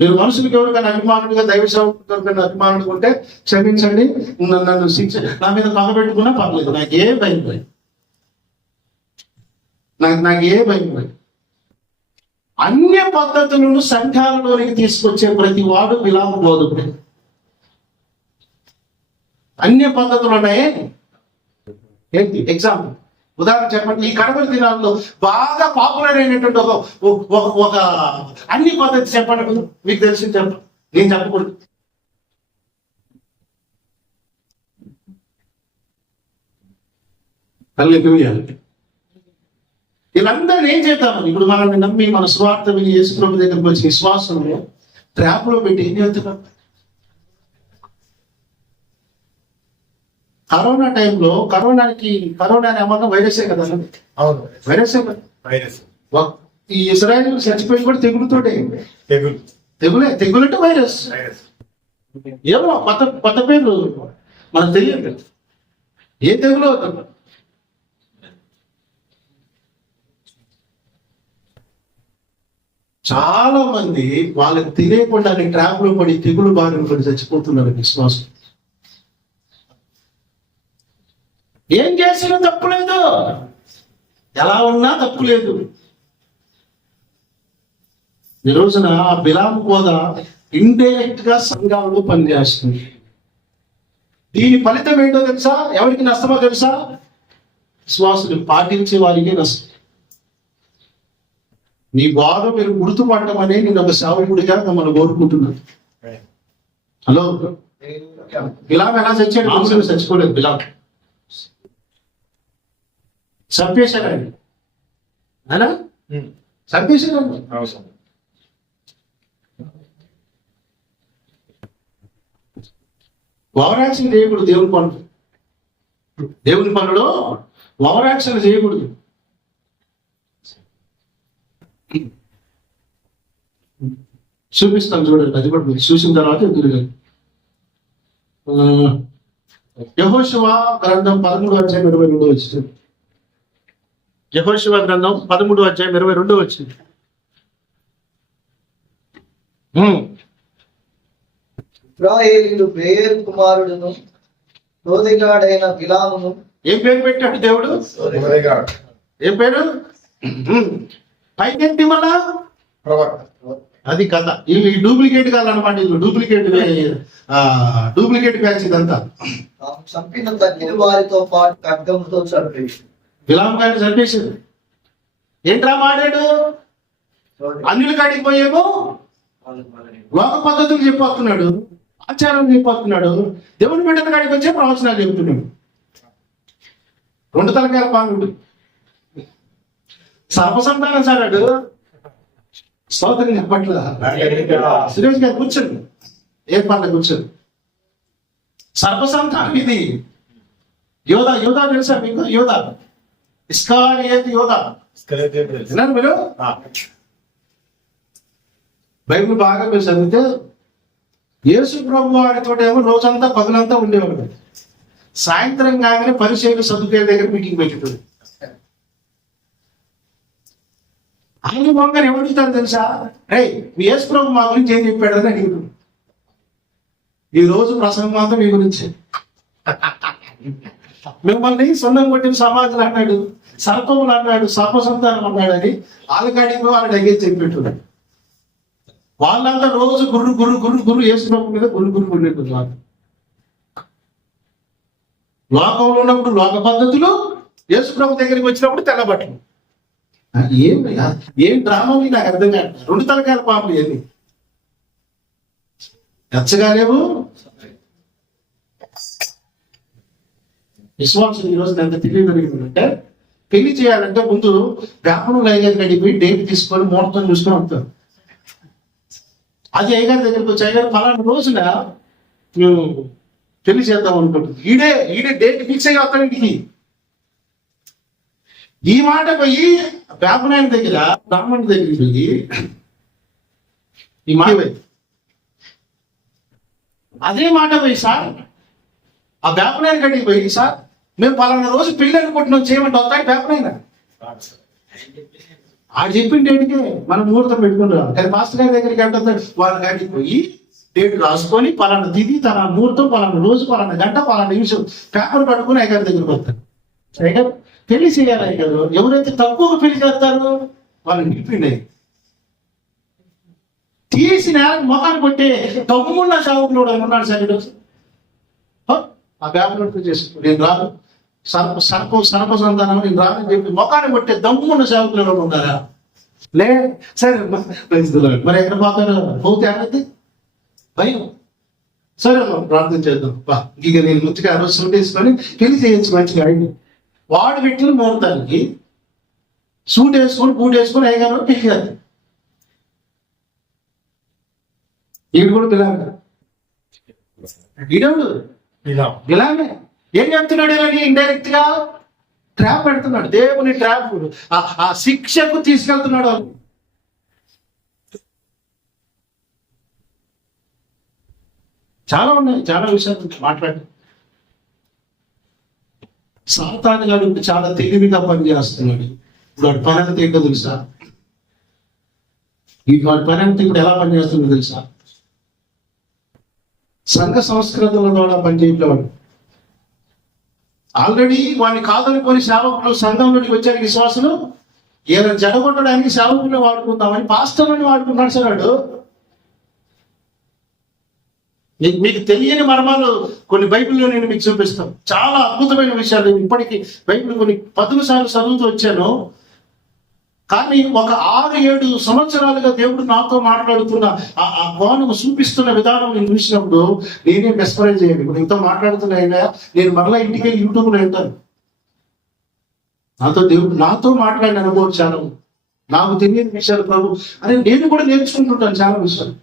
మీరు మనుషులకు ఎవరికైనా అభిమానుడిగా, దైవ సేవకుడికైనా అభిమానుడు ఉంటే క్షమించండి, నన్ను శిక్ష, నా మీద పగబెట్టుకున్నా పర్లేదు, నాకే భయం లేదు. నాకే భయం లేదు. అన్య పద్ధతులను సంఘాలలోనికి తీసుకొచ్చే ప్రతి వాడు బిలాము బోధకుడు. అన్య పద్ధతులు ఉన్నాయి. ఏంటి ఎగ్జాంపుల్? ఉదాహరణ చెప్పండి. ఈ కడపల దినాల్లో బాగా పాపులర్ అయినటువంటి ఒక అన్ని పద్ధతి చెప్పండి. మీకు తెలిసి చెప్పండి, నేను చెప్పకూడదు. హల్లెలూయా. వీళ్ళందరూ ఏం చేద్దామని ఇప్పుడు మనల్ని నమ్మి మన స్వార్థ విని యేసు ప్రభు దగ్గరికి వచ్చి విశ్వాసంలో ట్రాప్లో పెట్టి ఏం చేస్తున్నాం? కరోనా టైంలో కరోనా ఏమన్నా వైరసే కదా? అవును, వైరసే కదా. ఈ ఇజ్రాయేల్ చచ్చిపోయి కూడా తెగులుతోటే. తెగులంటే వైరస్. ఏమో కొత్త పేర్లు మనకు తెలియదు. ఏ తెగులు అవుతుంది? చాలా మంది వాళ్ళకి తెలియకుండా ట్రాప్ లో పడి తెగులు బారిన పడి చచ్చిపోతున్నారు. విశ్వాసం ఏం చేసినా తప్పులేదు, ఎలా ఉన్నా తప్పులేదు. ఈ రోజున ఆ బిలాము బోధ ఇండైరెక్ట్ గా సంఘాలలో పనిచేస్తుంది. దీని ఫలితం ఏంటో తెలుసా? ఎవరికి నష్టమో తెలుసా? విశ్వాసులు పాటించే వారికి నష్టం. నీ బాధ మీరు గుర్తుపడటం అనే నేను ఒక సేవకుడిగా మిమ్మల్ని కోరుకుంటున్నాను. హలో, బిలాము ఎలా చచ్చాడు? మనుషులు చచ్చిపోలేదు. బిలాము చంపేశారండి. అలా చంపేశారండి. ఓవరాక్షన్ చేయకూడదు. దేవుని పనులు ఓవరాక్షన్ చేయకూడదు. చూపిస్తాను చూడండి. అది కూడా మీరు చూసిన తర్వాత ఎదురుగా యెహోషువ గ్రంథం 13:22 వచ్చింది. యెహోషువ గ్రంథం 13:22 వచ్చింది. ఇశ్రాయేలీయులు బేయేరు కుమారుడును తోదెగాడైన బిలామును ఏం పేరు పెట్టాడు దేవుడు? ఏం పేరు? పైకేంటి మళ్ళా? ప్రవక్త. అది కథ. ఇవి డూప్లికేట్ కాదనమాట. ఇది డూప్లికేట్ బ్యాచ్ ఇదంతా. తాము చంపిన తగ్గిన వారితో పాటు ఖడ్గంతో చంపేసి బిలాం గారిని చంపేసింది. ఏంట్రా మాడాడు? అన్యుల కాడికి పోయేమో లోక పద్ధతులు చెప్పొస్తున్నాడు, ఆచారం చెప్పొస్తున్నాడు. దేవుని బిడ్డల కాడికి వచ్చే ప్రవచనాలు చెప్తున్నాడు. 2 తలకాయల పాముడు సర్పసంతానం సారాడు. స్తోత్రం చెప్పట్ల. సురేష్ గారు కూర్చోండి, ఏ పంట కూర్చోండి. సర్పసంతానం ఇది. యోధా తెలుసా మీకు? యోధా ఇస్కారియోతు యోధా విన్నారు మీరు? బైబిల్ బాగా మీరు చదివితే యేసు ప్రభు వారితో ఏమో రోజంతా పగలంతా ఉండేవాడు. సాయంత్రం కాగానే పరిచయం సదుపాయాల దగ్గర మీటింగ్ పెట్టుకుంది. ఆయన మొంగని ఏమడుగుతారు తెలుసా? రే మీ యేసు ప్రభు మా గురించి ఏం చెప్పాడని అడిగాడు. ఈ రోజు ప్రసంగం అంతా మీ గురించి. మిమ్మల్ని సొంతం కొట్టిన సమాజం అన్నాడు, సర్పములు అన్నాడు, సర్పసంతానం అన్నాడని వాళ్ళకాడికి వాళ్ళ దగ్గర చెప్పేట్టున్నాడు. వాళ్ళంతా రోజు గుర్రు గుర్రు గుర్రు గుర్రు యేసు ప్రభు మీద గుర్రు గుర్రు ఉండేటువంటి వాళ్ళు. లోకంలో ఉన్నప్పుడు లోక పద్ధతులు, యేసు ప్రభు దగ్గరికి వచ్చినప్పుడు తెల్లబట్టలు. ఏం డ్రామా నాకు అర్థం కాదు. 2 తలకాయల పాములు ఎన్ని ఎచ్చగాలేవు. విశ్వాసం ఈ రోజు ఎంత తెలియగలిగిందంటే, పెళ్లి చేయాలంటే ముందు బ్రాహ్మణులు అయ్యగారి గడిపోయి డేట్ తీసుకొని ముహూర్తం చూసుకొని వస్తారు. అది అయ్యగారి దగ్గరికి వచ్చి, అయ్యగారు ఫలానా రోజున మేము పెళ్లి చేద్దాం అనుకుంటుంది. ఈడే డేట్ ఫిక్స్ అయ్యి వస్తాడు ఇంటికి. ఈ మాట పోయి బ్రాహ్మణుని దగ్గరికి పోయి ఈ మాట పోయి అదే మాట పోయి, సార్ ఆ బ్రాహ్మణుని గడికి పోయి, సార్ మేము పలానా రోజు పెళ్లి అనుకుంటున్నాం, చేయమంటే వస్తాయి బ్రాహ్మణైనా. ఆడు చెప్పిన డేట్కే మనం ముహూర్తం పెట్టుకుంటాం. కానీ మాస్టర్ గారి దగ్గరికి వెళ్తాడు. వాళ్ళ గారికి పోయి డేట్ రాసుకొని పలానా తిథి, తన ముహూర్తం, పలానా రోజు, పలానా గంట, పలానా నిమిషం పేపర్ పట్టుకుని అయ్యగారి దగ్గరికి వస్తాడు. అయ్యగారు పెళ్లి చేయాలి. అయ్యగారు ఎవరైతే తక్కువగా పెళ్లి చేస్తారో వాళ్ళని నిలిపిండి తీసిన మొఖాన్ని కొట్టే తమ్ముళ్ళ సాగులో ఉన్నాడు. సరే ఆ పేపర్ చేసుకుంటాడు. నేను రాను, సర్ప సంతానం నేను రానని చెప్పి మొఖాన్ని కొట్టే దమ్మున్న సేవకులు ఉన్నారా? లే సరే మరి ఎక్కడ పోతారు? పోతే అన్నది భయం. సరే ప్రార్థన చేద్దాం. ఇక నేను ముందుగా ఆ రోజు సూట్ వేసుకొని పెళ్లి చేయొచ్చు మంచిగా. వాడు పెట్టిన ముహూర్తానికి సూట్ వేసుకొని బూట్ వేసుకొని అయ్యగారు పెళ్లి చేద్దాం. ఈడు కూడా పిల్లలు ఈడవుడు ఇలానే ఏం చెప్తున్నాడు? ఇలాగే ఇండైరెక్ట్ గా ట్రాప్ పెడుతున్నాడు. దేవుని ట్రాప్ ఆ శిక్షకు తీసుకెళ్తున్నాడు. చాలా ఉన్నాయి, చాలా విషయాలు మాట్లాడి. సాతాను గారు ఇప్పుడు చాలా తెలివిగా పనిచేస్తున్నాడు. ఇప్పుడు వాడి పని అంతా ఏంటో తెలుసా? వాడి పని అంతా ఇప్పుడు ఎలా పనిచేస్తుందో తెలుసా? సంఘ సంస్కృతుల ద్వారా పనిచేయట్లేవాడు. ఆల్రెడీ వాడిని కాదనుకొని సేవకులు సంఘంలోకి వచ్చారు విశ్వాసులు. ఈయన జడగొట్టడానికి సేవకుల్ని వాడుకుందామని పాస్టర్ని వాడుకున్నాడు. సార్ వాడు మీకు తెలియని మర్మాలు కొన్ని బైబిల్లో నేను మీకు చూపిస్తాను. చాలా అద్భుతమైన విషయాలు. నేను ఇప్పటికీ బైబిల్ కొన్ని 10 సార్లు చదువుతూ వచ్చాను. కానీ ఒక 6-7 సంవత్సరాలుగా దేవుడు నాతో మాట్లాడుతున్న ఆ కోణం చూపిస్తున్న విధానం నేను చూసినప్పుడు నేనే మెస్పరైజ్ అయ్యాను. ఇప్పుడు ఇంతో మాట్లాడుతున్నా నేను మరలా ఇంటికి వెళ్ళి యూట్యూబ్లో వెళ్తాను. దేవుడు నాతో మాట్లాడిన అనుభవం చాలా. నాకు తెలియని విషయాలు ప్రభు అరే నేను కూడా నేర్చుకుంటుంటాను చాలా విషయాలు.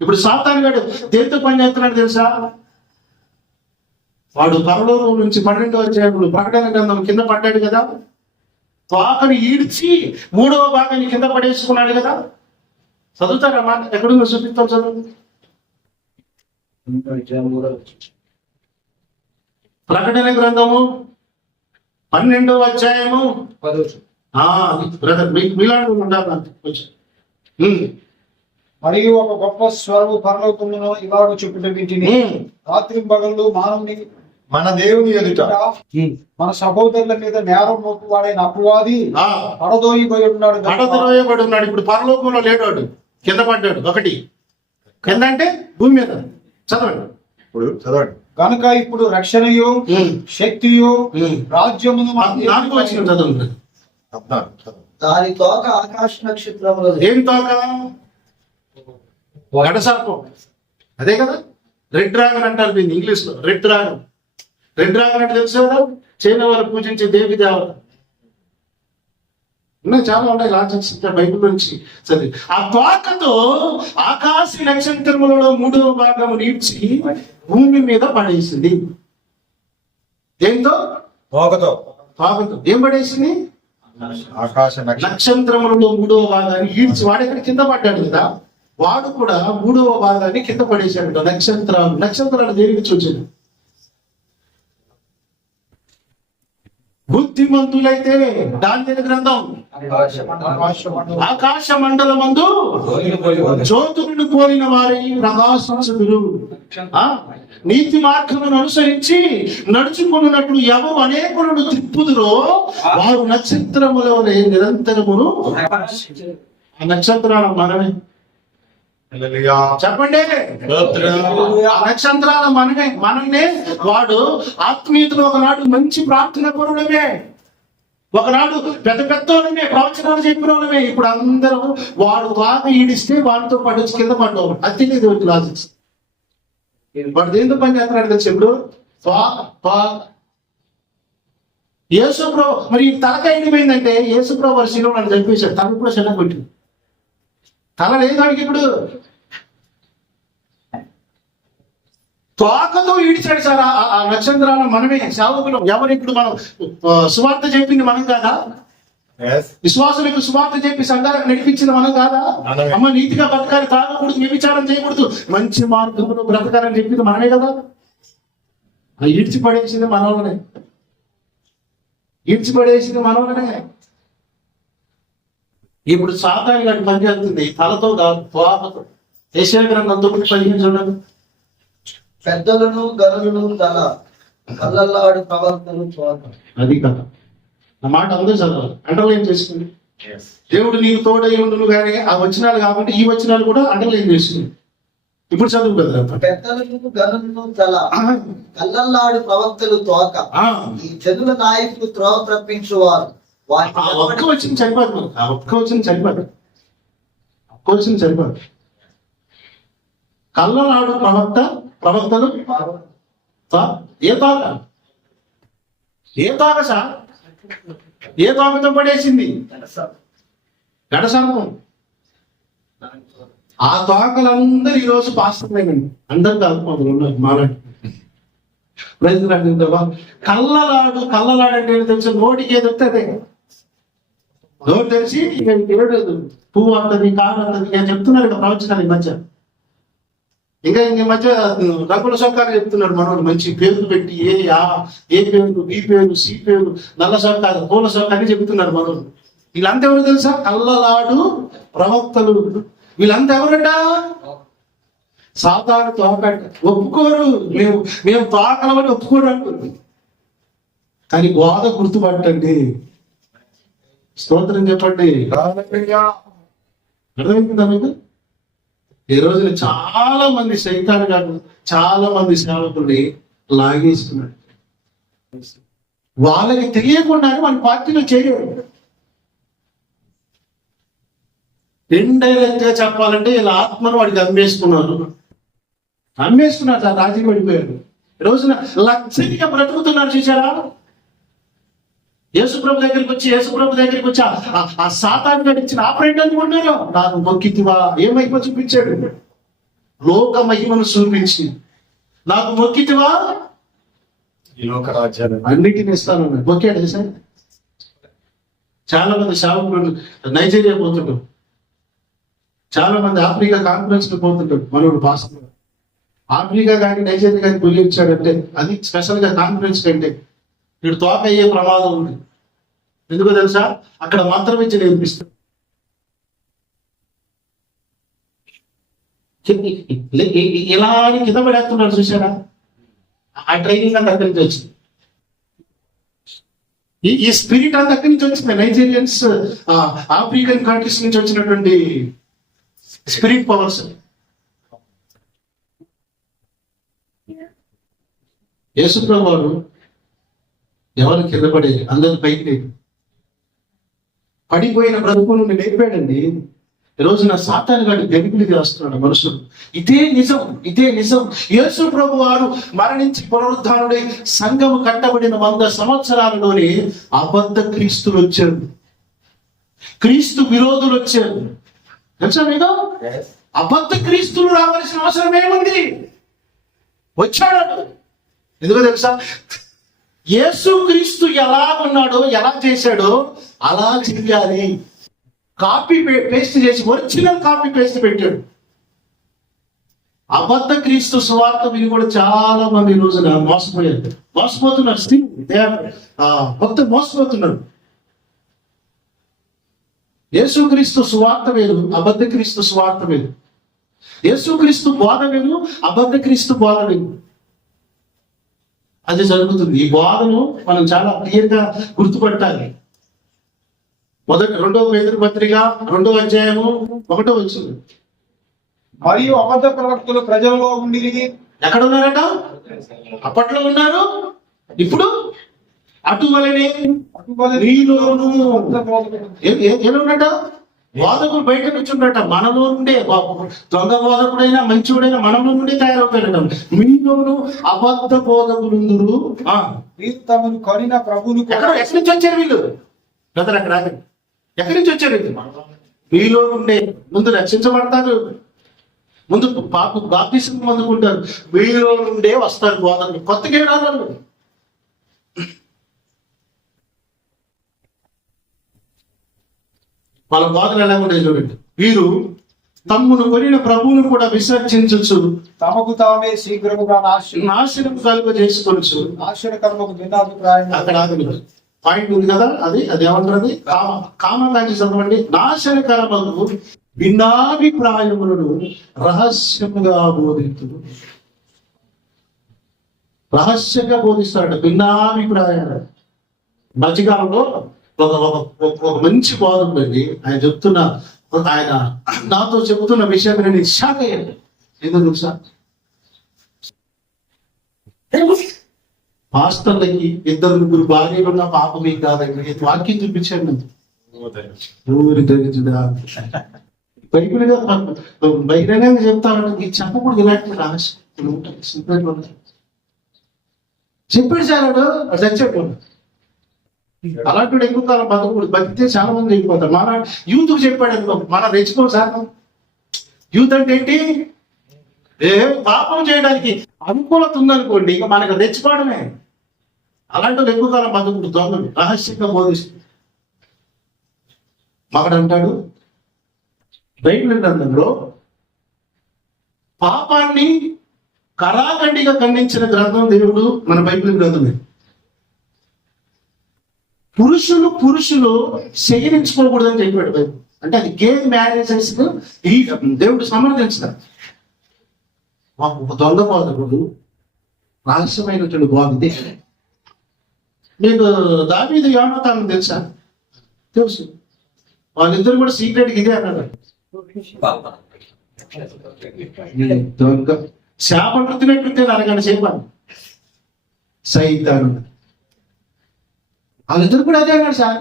ఇప్పుడు సాతాను గాడు దేనితో పని చేస్తున్నాడు తెలుసా? వాడు పరలోకం నుంచి 12వ అధ్యాయంలో ప్రకటన గ్రంథం కింద పడ్డాడు కదా. తోకని ఈడ్చి 3వ భాగాన్ని కింద పడేసుకున్నాడు కదా. చదువుతారా మాట? ఎక్కడుందో చూపిస్తాం, చదువు. ప్రకటన గ్రంథము 12వ అధ్యాయము 10. బ్రదర్ మీలాంటి ఉండాలి కొంచెం. మరియు ఒక గొప్ప స్వరము పరలోకమును ఇలాగ చెప్పుట వీటిని రాత్రి పగళ్ళు మానవుని మన దేవుని ఎదుట మన సహోదరుల మీద నేరం మోపువాడైన అపవాది పడదోయిపోయి ఉన్నాడు పడదోయబడి ఉన్నాడు. ఇప్పుడు పరలోకంలో లేడాడు, కింద పడ్డాడు. ఒకటి కింద అంటే భూమి మీద. చదవండి ఇప్పుడు చదవండి. కనుక ఇప్పుడు రక్షణయు శక్తియు రాజ్యమును నాలుగు వచ్చిన చదవండి. 14 దాని తోక ఆకాశ నక్షత్రములు ఏం తోక? గడసర్పం. అదే కదా రెడ్ డ్రాగన్ అంటారు దీన్ని ఇంగ్లీష్ లో. Red dragon. రెడ్ డ్రాగన్ అంటే తెలుసు కదా, చైనా వాళ్ళు పూజించే దేవి దేవత. ఉన్నాయి, చాలా ఉన్నాయి లాంఛన్స్ బైబిల్ నుంచి. సరే, ఆ తోకతో ఆకాశ నక్షత్రములలో 3వ భాగము నీడ్చి భూమి మీద పడేసింది. దేంతో? తోకతో. తోకతో ఏం పడేసింది? ఆకాశ నక్షత్రములలో 3వ భాగాన్ని ఈడ్చి. వాడు ఎక్కడ కింద పడ్డాడు కదా, వాడు కూడా 3వ భాగాన్ని కింద పడేశాడు. నక్షత్రాలు దేనికి చూచింది? బుద్ధిమంతులైతే దానియేలు గ్రంథం ఆకాశ మండలమందు జ్యోతులను పోలిన వారి ప్రకాశించుదురు. నీతి మార్గమును అనుసరించి నడుచుకున్నట్లు ఎవరు అనేకులను త్రిప్పుదురో వారు నక్షత్రముల వలె నిరంతరమును. ఆ నక్షత్రాల మనమే. హల్లెలూయా. చెప్పండి. ఆ నక్షత్రాల మనమే. వాడు ఆత్మీయతలో ఒకనాడు మంచి ప్రార్థన పరుడమే, ఒకనాడు పెద్ద పెద్దోళ్ళమే, ప్రవచనాలు చెప్పిన వాళ్ళమే. ఇప్పుడు అందరూ వాడు బాగా ఈడిస్తే వాడితో పాటు కింద పడ్డావు. అది తెలియదు లాజిక్స్. వాడు దేంతో పని చేస్తున్నాడు తెలుసు ఇప్పుడు? యేసుప్రభు మరి తలకాయ ఎండిపోయిందంటే యేసుప్రభు వారి శిలువలో నన్ను చంపేశాడు. తల కూడా చిన్న కొట్టింది. తల లేదు వాడికి. ఇప్పుడు తోకతో ఈడ్చాడు సార్ ఆ నక్షత్రాలను మనమే. సేవకులు ఎవరు? ఇప్పుడు మనం సువార్త చెప్పింది మనం కాదా? విశ్వాసులకు సువార్త చెప్పి సంఘాలకు నడిపించింది మనం కాదా? అమ్మ నీతిగా బతకాలి, తాగకూడదు, వ్యభిచారం చేయకూడదు, మంచి మార్గంలో బ్రతకాలని చెప్పింది మనమే కదా. ఈడ్చిపడేసింది మనవలనే. ఈడ్చిపడేసింది మనవలనే. ఇప్పుడు సాతాను గారి పని చేస్తుంది తలతో కాదు, తోకతో. యెషయా గ్రంథం 9:15 చూడండి. పెద్దలను గనులను తల కళ్ళల్లాడు ప్రవర్తనలు తోక. అది కదా ఆ మాట అందరూ చదవాలి, అండర్లైన్ చేసుకుంది. దేవుడు నీకు తోడై ఉండును కానీ ఆ వచనాలు కాబట్టి ఈ వచనాలు కూడా అండర్లైన్ చేసుకుంది. ఇప్పుడు చదువు కదా. పెద్దలను గనులను తల కళ్ళల్లాడు ప్రవక్తలు తోక. ఈ జనుల నాయకులు త్రోవ తప్పించువారు. ఆ ఒక్క వచ్చిన చనిపోదు మనకు. ఆ ఒక్క వచ్చిన చనిపోదు. ఒక్క వచ్చిన చనిపోదు. కళ్ళనాడు ప్రవక్తలు ఏ తోక? ఏ తోక సార్? ఏ తోకతో పడేసింది? గడసర్పం. ఆ తోకలందరూ ఈరోజు పాస్తున్నాయండి. అందరు కాదు, మొదలు ఉన్నారు మాలాంటి. కళ్ళలాడు అంటే తెలుసు. నోటికి ఏదొస్తే అదే. నోరు తెలిసి పువ్వు అంటది, కారు అంటది. నేను చెప్తున్నాను ఇక ప్రవచనాలు ఈ మధ్య. ఇంకా ఈ మధ్య రంగుల సొక్కాలు చెప్తున్నాడు మనోడు. మంచి పేర్లు పెట్టి ఏ పేరు, బి పేరు, సి పేరు, నల్ల సొక్కాలు, పూల సొక్క అని చెప్తున్నారు మనోడు. వీళ్ళంతా ఎవరు తెలుసా? కళ్ళలాడు ప్రవక్తలు. వీళ్ళంతా ఎవరట? సాతాను తోకట. ఒప్పుకోరు. మేము తోకలమని ఒప్పుకోరు అంటుంది. కానీ గోద గుర్తుపట్టండి. స్తోత్రం చెప్పండి. అర్థమైందా మీకు? ఈ రోజున చాలా మంది సైతాన్ గారు చాలా మంది సేవకుల్ని లాగేసుకున్నాడు. వాళ్ళకి తెలియకుండానే మన పార్టీలో చేయరు. ఇండైరెక్ట్ గా చెప్పాలంటే వీళ్ళ ఆత్మను వాడికి అమ్మేసుకున్నారు. రాజీ పడిపోయాడు. ఈ రోజున లగ్జరీగా బ్రతుకుతున్నారు. చూసారా? యేసుప్రభు దగ్గరికి వచ్చి ఆ సాతాను గడిచిన ఆపరేట్ అనుకున్నారు. నాకు మొక్కితివా? ఏ మహిమ చూపించాడు? లోక మహిమను చూపించి నాకు మొక్కితివా? ఈ లోక రాజ్యాలు అన్నిటిని ఇస్తాను మొక్కాడు సార్. చాలా మంది సేవకులు నైజీరియా పోతుంటారు, చాలా మంది ఆఫ్రికా కాన్ఫరెన్స్ కి పోతుంటారు. మనోడు పాస్టర్ ఆఫ్రికా కానీ నైజీరియా కానీ పొలిచాడంటే అది స్పెషల్ గా కాన్ఫరెన్స్ కంటే వీడు తోక అయ్యే ప్రమాదం ఉంది. ఎందుకో తెలుసా? అక్కడ మంత్రం ఇచ్చి నేర్పిస్తారు. ఇలా అని కింద పడేస్తున్నాడు చూసారా? ఆ ట్రైనింగ్ అంతా అక్కడి నుంచి వచ్చింది. ఈ స్పిరిట్ అంతా అక్కడి నుంచి వచ్చింది. నైజీరియన్స్, ఆఫ్రికన్ కంట్రీస్ నుంచి వచ్చినటువంటి స్పిరిట్ పవర్స్. యేసుప్రభు వారు ఎవరు కింద పడేది, అందరూ పైకి లేదు. పడిపోయిన బ్రతుకును లేపాడండి. ఈరోజు నా సాతాను గాడి గెలుపులు చేస్తున్నాడు మనుషులు. ఇదే నిజం, ఇదే నిజం. యేసు ప్రభు వారు మరణించి పునరుద్ధానుడై సంఘము కట్టబడిన 100 సంవత్సరాలలోనే అబద్ధ క్రీస్తులు వచ్చారు, క్రీస్తు విరోధులు వచ్చారు. తెలుసా మీకు? అబద్ధ క్రీస్తులు రావాల్సిన అవసరం ఏముంది? వచ్చాడు. ఎందుకో తెలుసా? యేసు క్రీస్తు ఎలా ఉన్నాడో, ఎలా చేశాడో అలా చెయ్యాలి. కాపీ పేస్ట్ చేసి ఒరిజినల్ కాపీ పేస్ట్ పెట్టాడు. అబద్ధ క్రీస్తు సువార్త విని కూడా చాలా మంది ఈ రోజున మోసపోతున్నారు. స్టిల్ మొత్తం మోసపోతున్నారు. యేసుక్రీస్తు సువార్త వేరు, అబద్ధ క్రీస్తు సువార్త వేరు. యేసుక్రీస్తు బోధ వేరు, అబద్ధ క్రీస్తు బోధ వేరు. అది జరుగుతుంది. ఈ బోధను మనం చాలా క్లియర్ గా గుర్తుపట్టాలి. 2వ పేతురు పత్రిక 2వ అధ్యాయము 1వ వచనం. మరియు అబద్ధ ప్రవక్తలు ప్రజలలో ఉండి. ఎక్కడ ఉన్నారట? అప్పట్లో ఉన్నారు, ఇప్పుడు అటువలనే నీలోను. ఏమన్నట? బోధకులు బయట కూర్చున్నట, మనలో నుండే. దొంగ బోధకుడైనా మంచివాడైనా మనలో నుండి తయారవుతాడట. మీలోను అబద్ధ బోధకులుందురు. వీరు తమను కనిన ప్రభువును. ఎక్కడి నుంచి వచ్చారు వీళ్ళు? బ్రదర్ అక్కడ ఎక్కడి నుంచి వచ్చారు వీళ్ళు? మీలో నుండే. ముందు రక్షించబడతారు, ముందు బాప్తిసం పొందుకుంటారు. మీలో నుండే వస్తారు బోధకులు. కొత్తగా రాదు. వాళ్ళ బోధన ఎలా ఉండేది చూడండి. వీరు తమ్మును కొనిన ప్రభువును కూడా విసర్జించు, తమకు తామే శీఘ్రముగా నాశనం కలుగ చేసుకోవచ్చు. నాశనకర్మకు భిన్నాభిప్రాయం. అక్కడ పాయింట్ ఉంది కదా, అది ఏమంటారు? కామకాంక్ష చదవండి. నాశనకరములకు భిన్నాభిప్రాయములను రహస్యముగా బోధించును. రహస్యంగా బోధిస్తాడు. భిన్నాభిప్రాయాలు. మధ్యకాలంలో ఒక మంచి బోధ ఉందండి. ఆయన నాతో చెబుతున్న విషయం నేను షాక్ అయ్యాను. ఎందుకు తెలుసా? పాస్టర్లకి 2-3 భార్యలు ఉన్న పాపమే కాదండి. వాక్యం చూపించాను. ఊరి దరిద్రుడా, బైబిల్గా బహిరంగంగా చెప్తానంటే చెప్పకూడదు. ఇలాంటి రహస్యం ఉంటాయి. చెప్పాడు సార్, అది చచ్చాడు. అలాంటి ఎక్కువ కాలం బతకూడదు. బతికితే చాలా మంది అయిపోతారు. మన యూత్ చెప్పాడు అనుకో, మనం రెచ్చుకోడు సార్. యూత్ అంటే ఏంటి? పాపం చేయడానికి అనుకూలత ఉందనుకోండి, ఇక మనకు రెచ్చిపోవడమే. అలాంటి ఎక్కువ కాలం బతకూడదు. దొంగలు రహస్యంగా బోధిస్తుంది. మాకంటాడు బైబిల్ గ్రంథంలో పాపాన్ని కరాఖండిగా ఖండించిన గ్రంథం దేవుడు మన బైబిల్ గ్రంథమే. పురుషులు శయనించుకోకూడదని చెప్పాడు బైబిల్. అంటే అది గే మ్యారేజెస్ దేవుడు సమర్థించాడు. ఒక దొంగ బోధకుడు రహస్యమైనటువంటి బోధ. మీకు దావీదు యోనాతాను తెలుసా? తెలుసు. వాళ్ళిద్దరు కూడా సీక్రెట్ ఇదే అన్నాడు. దొంగ శాప వృత్తినట్టుంటే అరగంట చెప్పాను సైతాను. వాళ్ళిద్దరు కూడా అదే అన్నాడు సార్.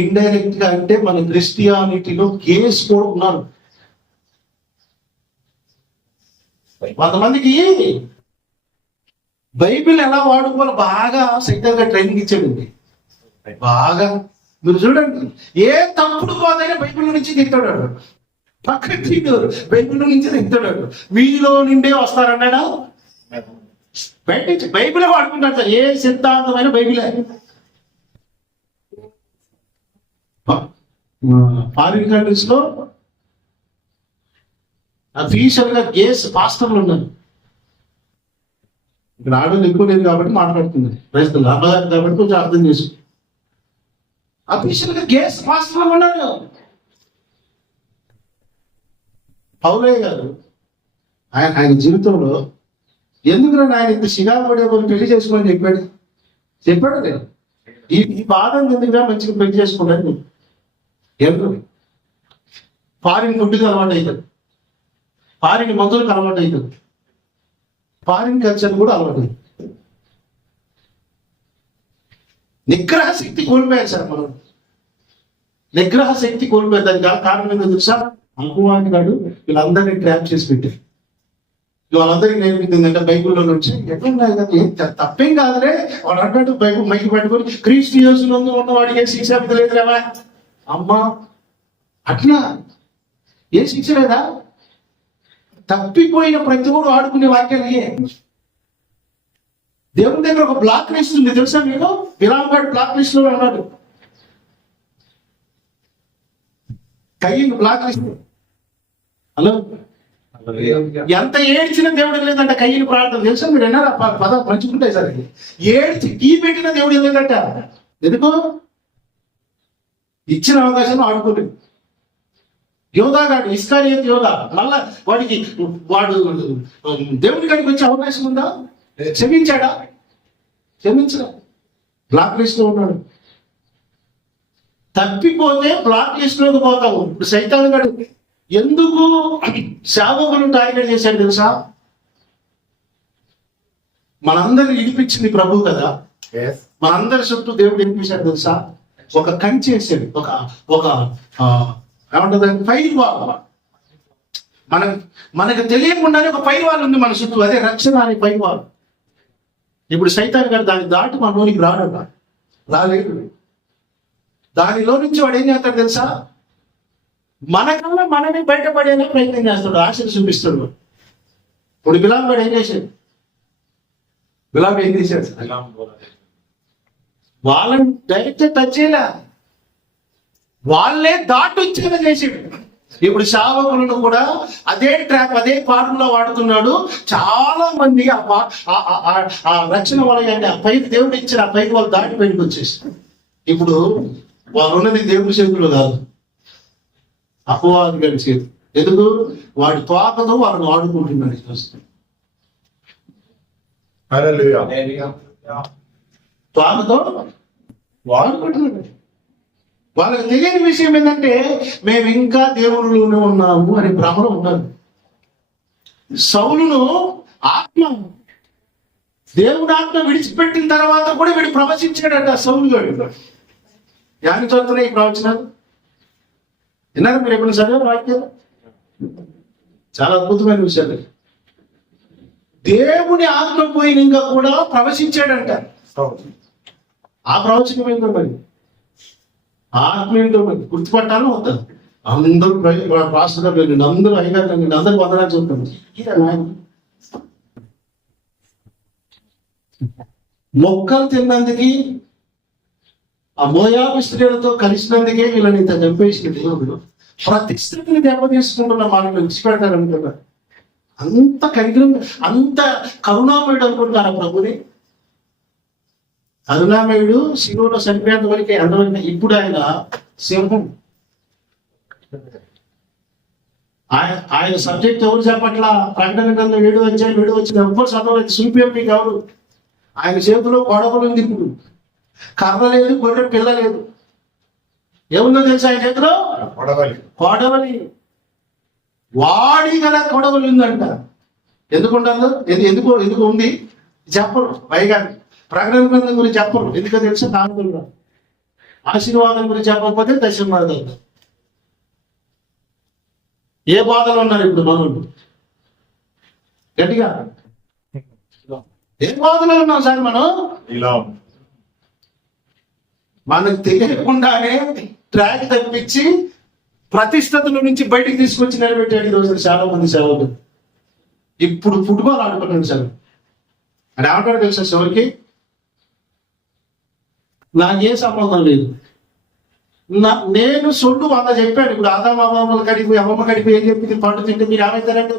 ఇండైరెక్ట్ గా అంటే మన క్రిస్టియానిటీలో కేసు కూడా ఉన్నారు. కొంతమందికి బైబిల్ ఎలా వాడుకోవాలో బాగా సైతంగా ట్రైనింగ్ ఇచ్చాడండి. బాగా మీరు చూడండి, ఏ తప్పుడు పోదైనా బైబిల్ నుంచి తింటాడు. పక్కన బైబిల్ నుంచి తింటాడు. మీలో నుండే వస్తారన్నాడా? బయట నుంచి బైబిలే వాడుకుంటాడు సార్. ఏ సిద్ధాంతమైన బైబిలే. ఫారిన్ కంట్రీస్ లో అఫీషియల్ గా గేస్ పాస్టర్లు ఉన్నారు. ఇక్కడ ఆడలు ఎక్కువ లేదు కాబట్టి మాట్లాడుతుంది. రైతులు అమ్మగారు కాబట్టి కొంచెం అర్థం చేసు. అఫీషియల్ గా గేస్ పాస్టర్లు ఉన్నారు. పౌలయ్య గారు ఆయన జీవితంలో ఎందుకు ఆయన ఇంత సిగాపడే వాళ్ళు పెళ్లి చేసుకోమని చెప్పాడు నేను ఈ బాధ ఎందుకుగా మంచిగా పెళ్లి చేసుకున్నాను. ఎందుకు ఫారిన్ ఫుడ్కి అలవాటు అవుతుంది, ఫారిన్ మందులకు అలవాటు అవుతుంది, ఫారిన్ కల్చర్ కూడా అలవాటు అవుతుంది. నిగ్రహ శక్తి కోల్పోయారు సార్ మనం, నిగ్రహ శక్తి కోల్పోయారు. దానికి కారణం ఏంటో తెలుసా? అంకువాని గాడు వీళ్ళందరినీ ట్రాప్ చేసి పెట్టారు. వాళ్ళందరికీ నేర్పింది ఏంటంటే బైబుల్లో నుంచి ఎట్లా తప్పేం కాదులే వాడు అంటాడు బైబుల్ మైకి పెట్టుకొని క్రీస్తు యేసునందు ఉన్నవాడికి ఏ శిక్ష లేదు లేవా అమ్మా, అట్లా ఏ శిక్ష లేదా? తప్పిపోయిన ప్రతి కూడా ఆడుకునే వాక్యాలు దేవుని దగ్గర ఒక బ్లాక్ లిస్ట్ ఉంది తెలుసా మీకు? బిలాంగాడు బ్లాక్ లిస్ట్ లో ఉన్నాడు, కయ్యింగ్ బ్లాక్ లిస్ట్. హలో, ఎంత ఏడ్చిన దేవుడు లేదంట కయ్యని ప్రార్థన తెలుసా? మీరు అన్నారా పద పంచుకుంటాయి సార్. ఏడ్చి కీ పెట్టిన దేవుడు లేదంట. ఎందుకు? ఇచ్చిన అవకాశం ఆడుకోలేదు. యోధాగాడు ఇస్కారియోతు యోధా మళ్ళా వాడు దేవుడి కాడికి వచ్చే అవకాశం ఉందా? క్షమించాడా? క్షమించడా? బ్లాక్ లిస్ట్ లో ఉన్నాడు. తప్పిపోతే బ్లాక్ లిస్ట్ లోకి పోతాము. ఇప్పుడు సైతాన్ గాడు ఎందుకు సేవకులను టార్గెట్ చేశాడు తెలుసా? మనందరిని ఇడిపించింది ప్రభు కదా. మనందరి చుట్టూ దేవుడు ఏం చేశాడు తెలుసా? ఒక కంచె వేసాడు, ఒక ఏమంటుంది ఫైర్ వాల్. మనకు తెలియకుండానే ఒక ఫైర్ వాల్ ఉంది మన చుట్టూ, అదే రక్షణ అనే ఫైర్ వాల్. ఇప్పుడు సైతాన్ గారు దాన్ని దాటి మన నోనికి రాలేడు. దానిలో నుంచి వాడు ఏం చేస్తాడు తెలుసా? మనకన్నా మనమే బయటపడేలా ప్రయత్నం చేస్తాడు, ఆశలు చూపిస్తాడు. ఇప్పుడు బిలాం గారు ఏం చేశాడు? బిలాం ఏం చేశాడు? వాళ్ళని డైరెక్ట్ టచ్ చేయలే, వాళ్ళే దాటొచ్చేలా చేసాడు. ఇప్పుడు సేవకులను కూడా అదే ట్రాప్, అదే ఫార్ములా వాడుతున్నాడు. చాలా మంది ఆ రక్షణ వలయాన్ని, ఆ పైకి దేవుడు ఇచ్చిన ఆ పైకి వాళ్ళు దాటి బయటకు వచ్చేసారు. ఇప్పుడు వాళ్ళు ఉన్నది దేవుడి చేతులు కాదు, అపవాది గారి చేతి. ఎందుకు? వాడి తోకతో వాళ్ళని ఆడుకుంటున్నాడు. తోకతో వాడుకుంటున్నాడు. వాళ్ళకి తెలియని విషయం ఏంటంటే మేము ఇంకా దేవుళ్ళలోనే ఉన్నాము అనే భ్రమలో ఉన్నారు. సౌలును ఆత్మ, దేవుడు ఆత్మ విడిచిపెట్టిన తర్వాత కూడా వీడు ప్రవచించాడట సౌలు గారు. యాని చదువుతున్నాయి ఈ ప్రవచనాలు విన్నారా మీరు? ఎప్పుడు చదివారు వాక్యాలు? చాలా అద్భుతమైన విషయాలు. దేవుని ఆత్మ పోయినాక కూడా ప్రవచించాడంట. ఆ ప్రవచనం ఏంటో మరి, ఆత్మ ఏంటో మరి గుర్తుపట్టాలని వద్దాం. అందరూ రాష్ట్రంగా వెళ్ళండి, అందరూ అయ్యారు, అందరూ వందనాలు చెప్తాను. మొక్కలు తిన్నందుకు, ఆ మోయాబు స్త్రీలతో కలిసినందుకే వీళ్ళని ఇంత చంపేసిన దేవుడు ప్రతి స్త్రీని దెబ్బతీసుకుంటున్న మనం విడిచిపెడతారు అనుకున్నారు. అంత కనికరం, అంత కరుణామయుడు అనుకుంటున్నారా ప్రభుని? కరుణామయుడు శిలువలో చనిపోయేంత వరకే అందరికీ. ఇప్పుడు ఆయన సింహం. ఆయన సబ్జెక్ట్ ఎవరు చెప్పట్లా? ప్రకటన గ్రంథం 7 వచ్చాయి, 7 వచ్చింది ఎవ్వరు చదవలేదు. చూపించారు మీకు ఎవరు? ఆయన చేతిలో కొడవలు ఉంది. ఇప్పుడు కర్ర లేదు, గొర్రె పిల్ల లేదు. ఏముందో తెలుసా ఆయన చేతిలో? కొడవలి. వాడి గల కొడవలి ఉందంట. ఎందుకుంటుందో, ఎందుకు ఉంది చెప్పరు. పైగా ప్రకటన గ్రంథం గురించి చెప్పరు. ఎందుకో తెలుసా? కానుకలు ఆశీర్వాదం గురించి చెప్పకపోతే దశమాదాలు. ఏ బాధలు ఉన్నారు ఇప్పుడు మనోళ్ళు? గట్టిగా ఏ బాధలో ఉన్నాం సార్ మనం? మనకు తెలియకుండానే ట్రాక్ తప్పించి ప్రతిష్టతల నుంచి బయటికి తీసుకొచ్చి నిలబెట్టాడు ఈ రోజున చాలా మంది సేవకులు. ఇప్పుడు ఫుట్బాల్ ఆడుకున్నాడు సార్. అది ఆడతాడు తెలుసా ఎవరికి? నాకే సంబంధం లేదు. నేను సొడ్డు 100 చెప్పాను. ఇప్పుడు అమ్మమ్మ కడిపి అమ్మమ్మ కడిపి ఏం చెప్పింది? పండు తింటే మీరు ఏమైతారంటే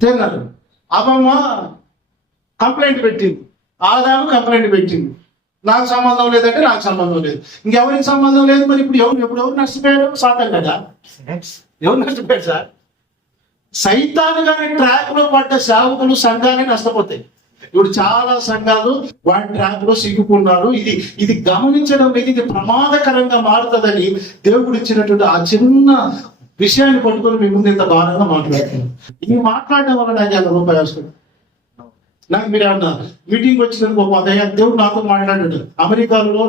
తిన్నారు. అమ్మమ్మ కంప్లైంట్ పెట్టింది, ఆదాము కంప్లైంట్ పెట్టింది. నాకు సంబంధం లేదంటే నాకు సంబంధం లేదు. ఇంకెవరికి సంబంధం లేదు. మరి ఇప్పుడు ఎవరు నష్టపోయారు? సాతాను కదా. ఎవరు నష్టపోయారు సార్? సైతాను గారి ట్రాక్ లో పడ్డ సేవకులు సంఘాన్ని నష్టపోతాయి. ఇప్పుడు చాలా సంఘాలు వాడి ట్రాక్ లో సిగ్గుకున్నారు. ఇది గమనించడం లేదు, ఇది ప్రమాదకరంగా మారుతుందని దేవుడు ఇచ్చినటువంటి ఆ చిన్న విషయాన్ని పట్టుకొని మీ ముందు ఇంత భారంగా మాట్లాడుతున్నాను. ఇది మాట్లాడడం వల్ల నాకు 50 రూపాయలు వస్తుంది. నాకు మీరు అన్న మీటింగ్ వచ్చినందుకు ఒక దేవుడు నాతో మాట్లాడాడు. అమెరికాలో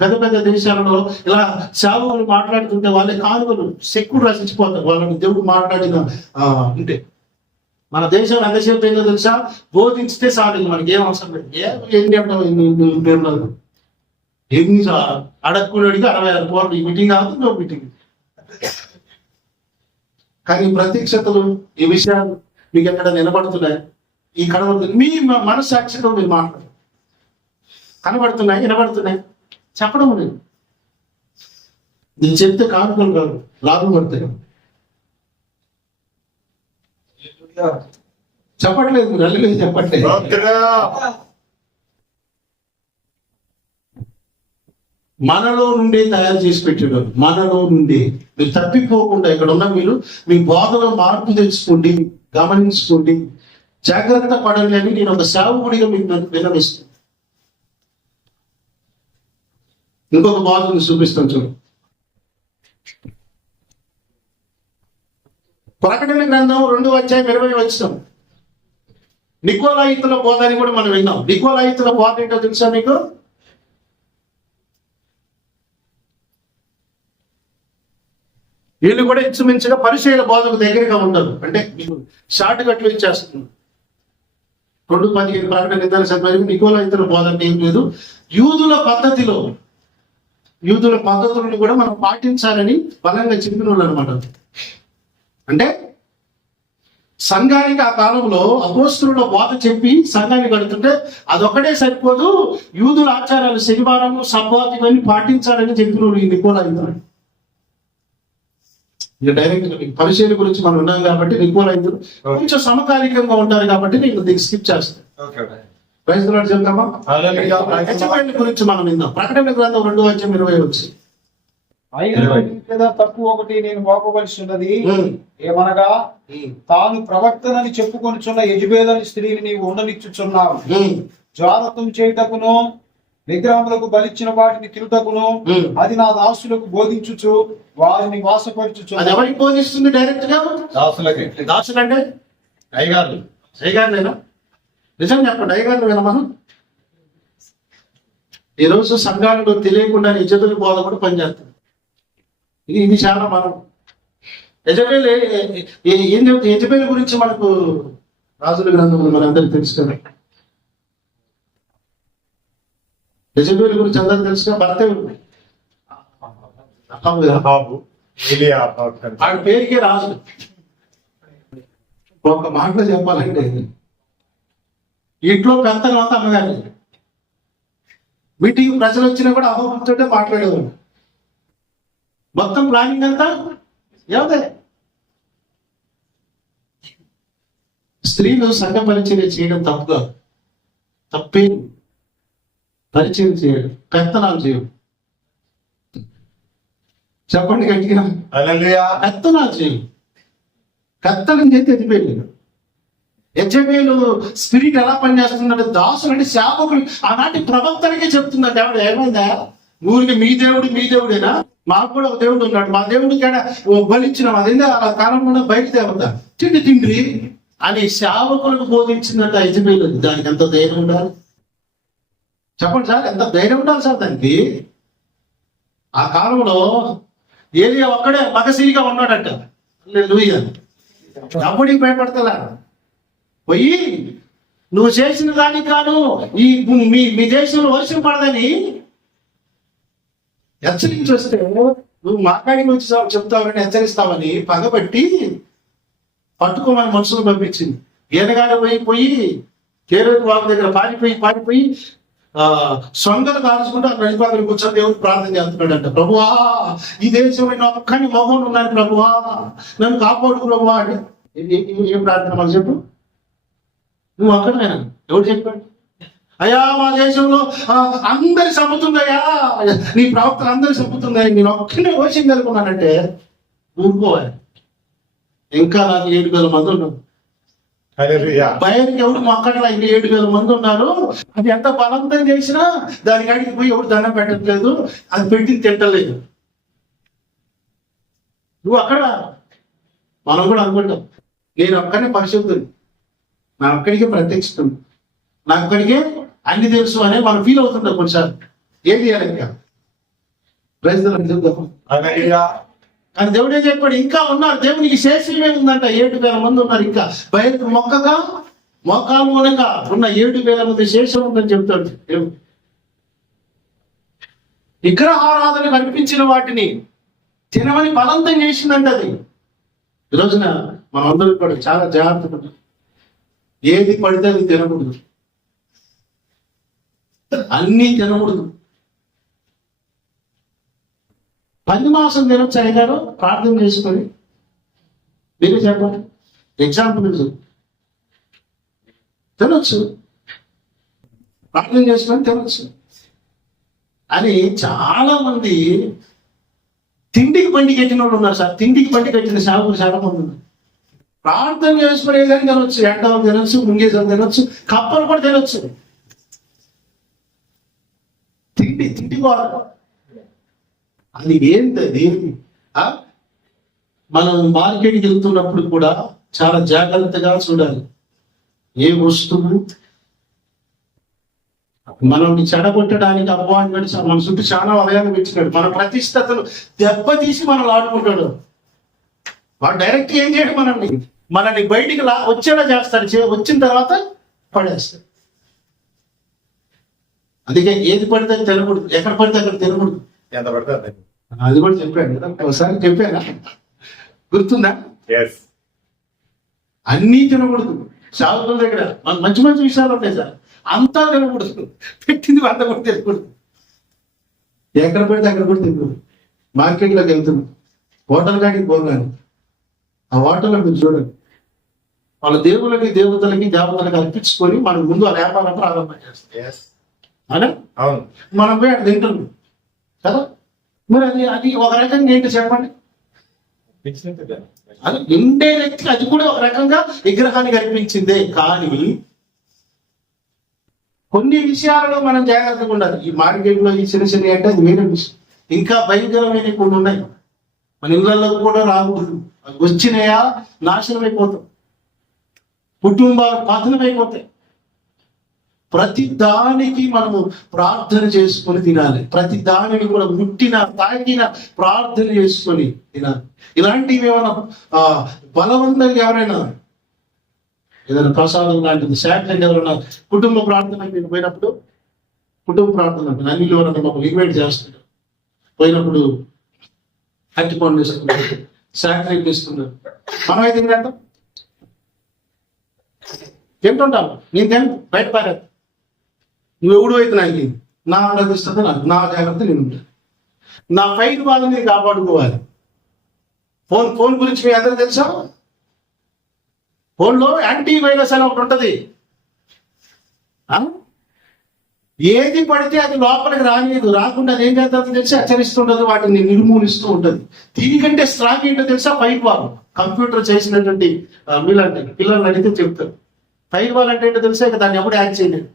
పెద్ద పెద్ద దేశాలలో ఇలా సేవకులు మాట్లాడుతుంటే వాళ్ళ కానుకలు సెక్కులు రచించిపోతారు. వాళ్ళని దేవుడు మాట్లాడిన ఉంటే మన దేశం ఎంతసేపు ఏందో తెలుసా, బోధించితే చాలు, మనకి ఏం అవసరం లేదు. ఏంటి అంటావు ఎన్ని అడక్కుడికి 66 కోట్లు ఈ మీటింగ్ కాదు నో మీటింగ్. కానీ ప్రత్యక్షతలు ఈ విషయాలు మీకు ఎక్కడ నిలబడుతున్నాయి? ఈ కనబడుతుంది మీ మనస్సాక్షితో మీరు మాట్లాడు. కనబడుతున్నాయి, వినబడుతున్నాయి, చెప్పడం లేదు. నేను చెప్తే కానుకలు కాదు, లాభం పడతాయి. చెప్పట్లేదు, నల్లి చెప్పట్లేదు. మనలో నుండే తయారు చేసి పెట్టాడు. మనలో నుండి మీరు తప్పిపోకుండా ఇక్కడ ఉన్న మీరు మీ బోధలో మార్పు తెచ్చుకోండి, గమనించుకోండి, జాగ్రత్త పడండి అని నేను ఒక సేవకుడిగా మీకు విన్నవిస్తాను. ఇంకొక బోధను చూపిస్తాను చూడు. ప్రకటన గ్రంథం 2:20 నికోలాయితుల బోధ అని కూడా మనం విన్నాం. నికోలాయితుల బోధ ఏంటో తెలుసా మీకు? వీళ్ళు కూడా ఇంచుమించుగా పరిచయాల బోధకు దగ్గరగా ఉంటారు. అంటే మీకు షార్ట్ కట్లు ఇచ్చేస్తుంది. 2:15 ప్రకటన గ్రంథాల సమయానికి నికోలాయితుల బోధ అంటే ఏం లేదు, యూదుల పద్ధతులను కూడా మనం పాటించాలని బలంగా చెప్పిన వాళ్ళు అనమాట. అంటే సంఘానికి ఆ కాలంలో అపోస్తలుల బోధ చెప్పి సంఘాన్ని కడుతుంటే అదొక్కడే సరిపోదు, యూదుల ఆచారాలు శనివారము సబ్బాతు ఇవన్నీ పాటించాలని చెప్పిన వాళ్ళు ఈ నికోలాయితులు. ఇక డైరెక్ట్ పరిచయం గురించి మనం ఉన్నాం కాబట్టి నికోలాయితులు కొంచెం సమకాలికంగా ఉంటారు కాబట్టి నేను దీనికి స్కిప్ చేస్తాను. చెప్తామా? గురించి మనం విందాం. ప్రకటన గ్రంథం 2:20 తప్పు ఒకటి నేను మోపవలసి ఉన్నది, ఏమనగా తాను ప్రవక్తనని చెప్పుకొనిచున్న యెజబెలు స్త్రీని నీవు ఉండనిచ్చుచున్నావు. జ్వాలత్వం చేయుటకును విగ్రహములకు బలిచ్చిన వాటిని తిరుటకును అది నా దాసులకు బోధించుచు వారిని వాసపరచుచు. అది ఎవరికి బోధిస్తుంది? డైరెక్ట్ గా దాసులకి. దాసులంటే అయ్యగారులేనా? నిజం చెప్పండి, అయ్యగారులు వినమను. ఈరోజు సంఘాలలో తెలియకుండా యెజబెలు బోధ కూడా పనిచేస్తుంది. ఇది చాలా మనం యెజబెలు ఏం చెప్తే యెజబెలు గురించి మనకు రాజుల గ్రంథంలో మనందరికి తెలుసు కదా. యెజబెలు గురించి అందరికి తెలుసుగా. భర్త ఆడి పేరుకే రాజు. ఒక మాటలో చెప్పాలంటే ఇంట్లో పెత్తనం అంతా అమ్మగారు. మీటింగ్ ప్రజలు వచ్చినా కూడా అహోబుతో మాట్లాడేవాడు. మొత్తం ప్లానింగ్ అంతా ఎవదే. స్త్రీలు సంఘ పరిచర్య చేయడం తప్పుగా, తప్పే. పరిచయం చేయడం, పెత్తనాలు చేయడం. చెప్పండి గట్టిగా. పెత్తనాలు చేయడం, పెత్తనం చేస్తే ఎదిపోయింది. యెజబెలు స్పిరిట్ ఎలా పనిచేస్తుందంటే దాసులు అంటే సేవకులు ఆనాటి ప్రవక్తలకే చెప్తున్నా. దేవుడు ఏమైందా ఊరికి మీ దేవుడేనా? మాకు కూడా ఒక దేవుడు ఉన్నాడు, మా దేవుడి కాడ బలించిన అదేందా ఆ కాలంలో బయట దేవత తిండి అని సేవకులకు బోధించిందంట యెజబెలు. దానికి ఎంత ధైర్యం ఉండాలి చెప్పండి సార్, ఎంత ధైర్యం ఉండాలి సార్ దానికి. ఆ కాలంలో ఏలియా ఒక్కడే మగసిరిగా ఉన్నాడంట. ఎప్పటికి భయపడతలా పోయి నువ్వు చేసిన దానికి కాను ఈ మీ దేశంలో వర్షం పడదని హెచ్చరించి వస్తే నువ్వు మాట్లాడి వచ్చి చెప్తావని హెచ్చరిస్తావని పగబట్టి పట్టుకోమని మనుషులు పంపించింది. ఈయనగానే పోయి కేరళ వాళ్ళ దగ్గర పారిపోయి సొంగలు కాల్చుకుంటూ ఆ నడిపాకలు కూర్చొని దేవుడికి ప్రార్థన చేస్తున్నాడంట. ప్రభువా ఈ దేశంలో నేను ఒక్కని మొహం ఉన్నాను ప్రభువా, నన్ను కాపాడు ప్రభువా అంటే ఏం ప్రార్థన మనం చెప్పు. నువ్వు అక్కడైనా ఎవరు చెప్పాడు? అయ్యా మా దేశంలో అందరి చంపుతుందయ్యా, నీ ప్రవక్తలు అందరి చంపుతుందయ్యా, నేను ఒక్కనే ఓషం కలుగున్నానంటే ఊరుకోవాలి. ఇంకా నాకు 7,000 మంది ఉన్నారు. హల్లెలూయా. భయానికి ఎవడు మొక్కట్లా, ఇంకా 7,000 మంది ఉన్నారు. అది ఎంత బలవంతం చేసినా దానికి అడిగి పోయి ఎవడు దండం పెట్టట్లేదు, అది పెట్టి తింటలేదు. నువ్వు అక్కడ మనం కూడా అనుకుంటాం, నేను ఒక్కడిని పరిశుద్ధుని, నా ఒక్కడికే ప్రత్యక్షిస్తుంది, నా ఒక్కడికే అన్ని తెలుసు అనే మనం ఫీల్ అవుతుంటాం కొన్నిసార్లు. ఏది చేయాలి ఇంకా ప్రజలు హల్లెలూయా. కానీ దేవుడే చెప్పాడు ఇంకా ఉన్నారు, దేవునికి శేషమే ఉందంట. 7,000 మంది ఉన్నారు. ఇంకా బయటకు మొక్కగా మోకాలు మూలక ఉన్న 7,000 మంది శేషం ఉందని చెప్తాడు దేవుడు. విగ్రహారాధన కనిపించిన వాటిని తినమని బలవంతం చేసిందంట. అది ఈ రోజున మనం అందరూ కూడా చాలా జాగ్రత్త పడ్డాం. ఏది పడితే అది తినకూడదు, అన్నీ తినకూడదు. పంది మాసం తినొచ్చు అయ్యారు ప్రార్థన చేసుకొని, మీరే చెప్పండి. ఎగ్జాంపుల్ తినొచ్చు, ప్రార్థన చేసుకొని తినొచ్చు అని చాలా మంది తిండికి బండి కట్టిన వాళ్ళు ఉన్నారు సార్. తిండికి బండి కట్టిన సాగులు చాలా మంది ఉన్నారు. ప్రార్థన చేసుకునే కానీ తినొచ్చు, ఎండలు తినొచ్చు, ముంగేసం తినొచ్చు, కప్పలు కూడా తినొచ్చు. తిండి కూడా అది ఏంటది? మనం మార్కెట్కి వెళ్తున్నప్పుడు కూడా చాలా జాగ్రత్తగా చూడాలి. ఏ వస్తువు మనల్ని చెడగొట్టడానికి అపవాదం మన చుట్టూ చాలా వలయాలు పెట్టినాడు. మన ప్రతిష్టతను దెబ్బతీసి మనల్ని ఆడుకుంటాడు. వాడు డైరెక్ట్ ఏం చేయడు, మనల్ని బయటికి వచ్చేలా చేస్తాడు. వచ్చిన తర్వాత పడేస్తాడు. అందుకే ఏది పడితే తినకూడదు, ఎక్కడ పడితే అక్కడ తినకూడదు. ఎంత పడుతుంది? అది కూడా చెప్పాను కదా, ఒకసారి చెప్పానా, గుర్తుందా? అన్నీ తినకూడదు. షాపుల దగ్గర మంచి మంచి విషయాలు ఉంటాయి సార్, అంతా తినకూడదు. పెట్టింది అంతా కూడా తినకూడదు. ఎక్కడ పడితే అక్కడ కూడా తినకూడదు. మార్కెట్లోకి వెళ్తున్నాం, హోటల్ కాడికి పోగాను, ఆ హోటల్లో మీరు చూడండి, వాళ్ళ దేవులకి దేవతలకి దేవతలకి అర్పించుకొని మన ముందు ఆ వ్యాపారం ప్రారంభం చేస్తారు. అదే మనం పోయి అక్కడ తింటున్నాం కదా. మరి అది ఒక రకంగా ఏంటి చెప్పండి? అది ఇండైరెక్ట్ అది కూడా ఒక రకంగా విగ్రహాన్ని కనిపించిందే. కానీ కొన్ని విషయాలలో మనం జాగ్రత్తగా ఉండాలి. ఈ మార్కెట్లో ఈ చిన్న చిన్న అంటే అది వేరే విషయం. ఇంకా భయంకరమైన కొన్ని ఉన్నాయి. మన ఇళ్లలో కూడా రాకూడదు. వచ్చినాయా నాశనం అయిపోతాం, కుటుంబాలు పతనం అయిపోతాయి. ప్రతి దానికి మనము ప్రార్థన చేసుకొని తినాలి. ప్రతి దానిని కూడా ముట్టిన తాకిన ప్రార్థన చేసుకొని తినాలి. ఇలాంటివి ఏమైనా బలవంతంగా ఎవరైనా ఏదైనా ప్రసాదం లాంటిది శాఖకి ఎవరైనా కుటుంబ ప్రార్థనకి పోయినప్పుడు, కుటుంబ ప్రార్థన అన్నిలో ఎవరైనా మాకు ఇన్వైట్ చేస్తున్నారు, పోయినప్పుడు అట్టి పనులు ఇస్తున్నారు, శాఖ ఇస్తున్నారు. మనం అయితే తింటాం, తింటుంటాము. నేను తింటు బయట పారేది. నువ్వు ఎవడు అయితే నాకు నా ప్రతిష్టత నాకు, నా జాగ్రత్త నేను ఉంటాను. నా ఫైట్ వాళ్ళని కాపాడుకోవాలి. ఫోన్ గురించి మీ అందరూ తెలుసా? ఫోన్లో యాంటీవైరస్ అని ఒకటి ఉంటుంది. ఏది పడితే అది లోపలికి రానియదు, రాకుండా అది ఏం చేస్తుందో తెలిసి హెచ్చరిస్తుంటది, వాటిని నిర్మూలిస్తూ ఉంటుంది. దీనికంటే స్ట్రాంగ్ ఏంటో తెలుసా? Fire wall. కంప్యూటర్ చేసినటువంటి పిల్లలు అడిగితే చెప్తారు. ఫైర్ వాల్ అంటే ఏంటో తెలుసా? ఇక దాన్ని ఎప్పుడు యాక్ట్ చేయలేదు.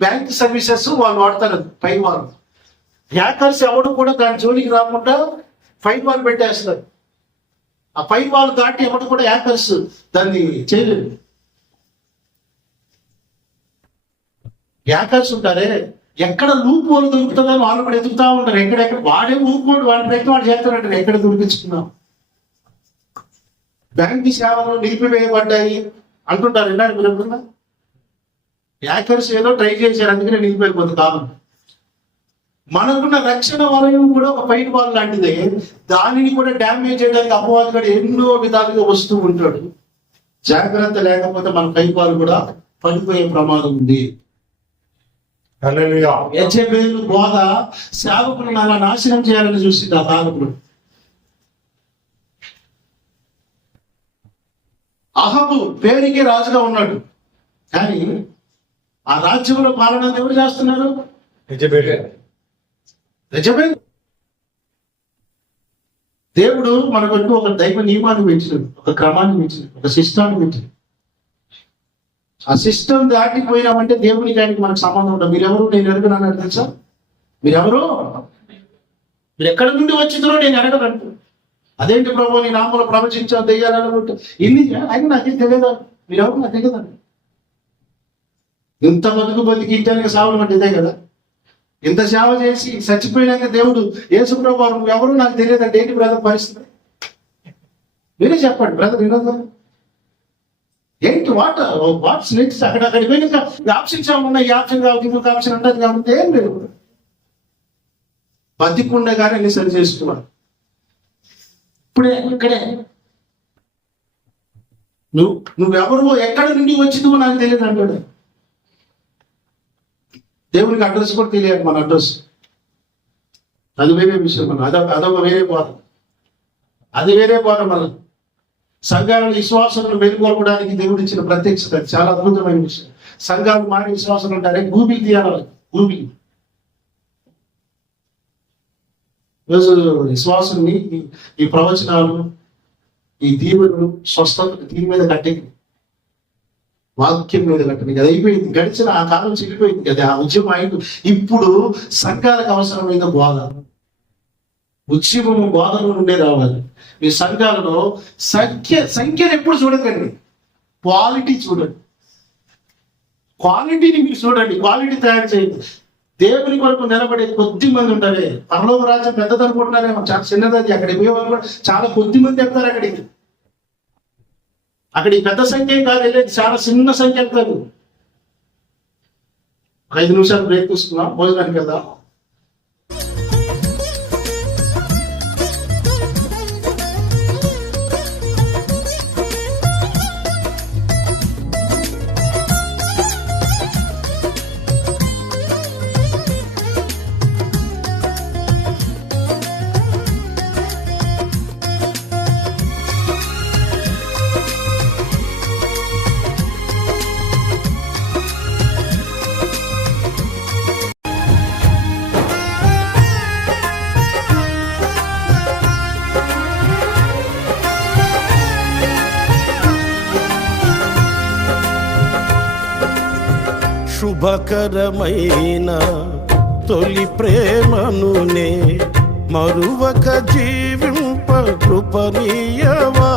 బ్యాంక్ సర్వీసెస్ వాళ్ళు వాడతారు ఫైర్ వాల్. హ్యాకర్స్ ఎవడు కూడా దాని జోలికి రాకుండా ఫైర్ వాల్ పెట్టేస్తారు. ఆ ఫైర్ వాల్ దాటి ఎవడు కూడా హ్యాకర్స్ దాన్ని చేయలేదు. హ్యాకర్స్ ఉంటారే, ఎక్కడ లూప్ హోల్ దొరుకుతుందో వాళ్ళు కూడా ఎదుగుతా ఉంటారు. ఎక్కడెక్కడ వాడే లూప్ హోల్ వాడి ప్రయత్నం వాడు చేస్తారంటారు. ఎక్కడ దొరికించుకున్నాం. బ్యాంక్ సేవలు నిలిపివేయబడ్డాయి అంటుంటారు. విన్నారు మీరు ఎప్పుడున్నా? హ్యాకర్స్ ఏదో ట్రై చేశారు, అందుకనే నిలిపిపోయిపోతుంది కాలం. మనకున్న రక్షణ వలయం కూడా ఒక ఫైర్ వాల్ లాంటిదే. దానిని కూడా డ్యామేజ్ చేయడానికి అపవాదుడు ఎన్నో విధాలుగా వస్తూ ఉంటాడు. జాగ్రత్త లేకపోతే మన ఫైర్ వాల్ కూడా పడిపోయే ప్రమాదం ఉంది. యెజబెలు బోధ సేవకులను అలా నాశనం చేయాలని చూసింది ఆ కాలంలో. అహబు పేరుకి రాజుగా ఉన్నాడు, కానీ ఆ రాజ్యంలో పాలన ఎవరు చేస్తున్నారు? యెజబెలు. దేవుడు మనకంటూ ఒక దైవ నియమాన్ని పెంచినాడు, ఒక క్రమాన్ని పెంచినాడు, ఒక సిస్టాన్ని పెంచినాడు. ఆ సిస్టమ్ దాటిపోయినామంటే దేవునికి ఆయనకి మనకు సంబంధం ఉండదు. మీరెవరు నేను ఎరగనన్నాడు తెలుసా? మీరెవరు, మీరు ఎక్కడి నుండి వచ్చిందో నేను ఎరగనంటు. అదేంటి ప్రభు నీ నామములో ప్రవచించా దెయ్యాలనుకుంటా ఇన్ని ఆయన నాకేం తెలియదా, మీరెవరు నాకు తెలియదండి. ఇంత బతికి ఇంటానికి సావడం అంటే ఇదే కదా. ఇంత సేవ చేసి చచ్చిపోయినాక దేవుడు యేసు ప్రభు నువ్వు ఎవరు నాకు తెలియదు అంటే ఏంటి బ్రదర్ పరిస్థితి? మీరే చెప్పండి బ్రదర్ వినోదం ఏంటి వాట్స్ నెక్స్ట్? అక్కడికి పోయినాక ఆప్షన్స్ ఏమైనా ఉన్నాయి, ఈ ఆప్షన్ కావాలి ఇంకొక ఆప్షన్ ఉండదు కాబట్టి ఏం లేదు. బతికుండగానే అన్ని సరి చేసుకున్నాడు. ఇప్పుడే ఇక్కడే నువ్వెవరు ఎక్కడి నుండి వచ్చిందో నాకు తెలియదు అంటాడు. దేవునికి అడ్రస్ కూడా తెలియదు, మన అడ్రస్. అది వేరే విషయం. మనం అదొక వేరే బాధ, అది వేరే బాధ. మన సంఘాలను విశ్వాసాలను మెరుగుకోవడానికి దేవుడు ఇచ్చిన ప్రత్యక్షత చాలా అద్భుతమైన విషయం. సంఘాలు మారి విశ్వాసాలు ఉంటారే గూబికి తీయాలి, గూబికి. ఈరోజు విశ్వాసాన్ని ఈ ప్రవచనాలు, ఈ దీవెనలు, స్వస్థత దీని మీద కట్టేది, వాక్యం మీద కట్టండి. అది అయిపోయింది, గడిచిన ఆ కాలం చెల్లిపోయింది కదా. ఆ ఉద్యమం అయింది. ఇప్పుడు సంఘాలకు అవసరమైన బోధ, ఉద్యమము బోధన నుండే రావాలి. మీ సంఘాలలో సంఖ్యను ఎప్పుడు చూడకండి, క్వాలిటీ చూడండి. క్వాలిటీని మీరు చూడండి, క్వాలిటీ తయారు చేయండి. దేవుని కొరకు నిలబడే కొద్ది మంది ఉంటారే. పరలోక రాజ్యం పెద్దది అనుకుంటున్నారేమో, చాలా చిన్నది. అక్కడికి పోయే వాళ్ళు కూడా చాలా కొద్ది మంది వెళ్తారు అక్కడికి. అక్కడికి పెద్ద సంఖ్య కాదు వెళ్ళేది, చాలా చిన్న సంఖ్య వెళ్తారు. 5 నిమిషాలు బ్రేక్ తీసుకున్నాం, భోజనానికి వెళ్దాం. శుభకరమైన తొలి ప్రేమనునే మరువక జీవింప కృపనీయవా.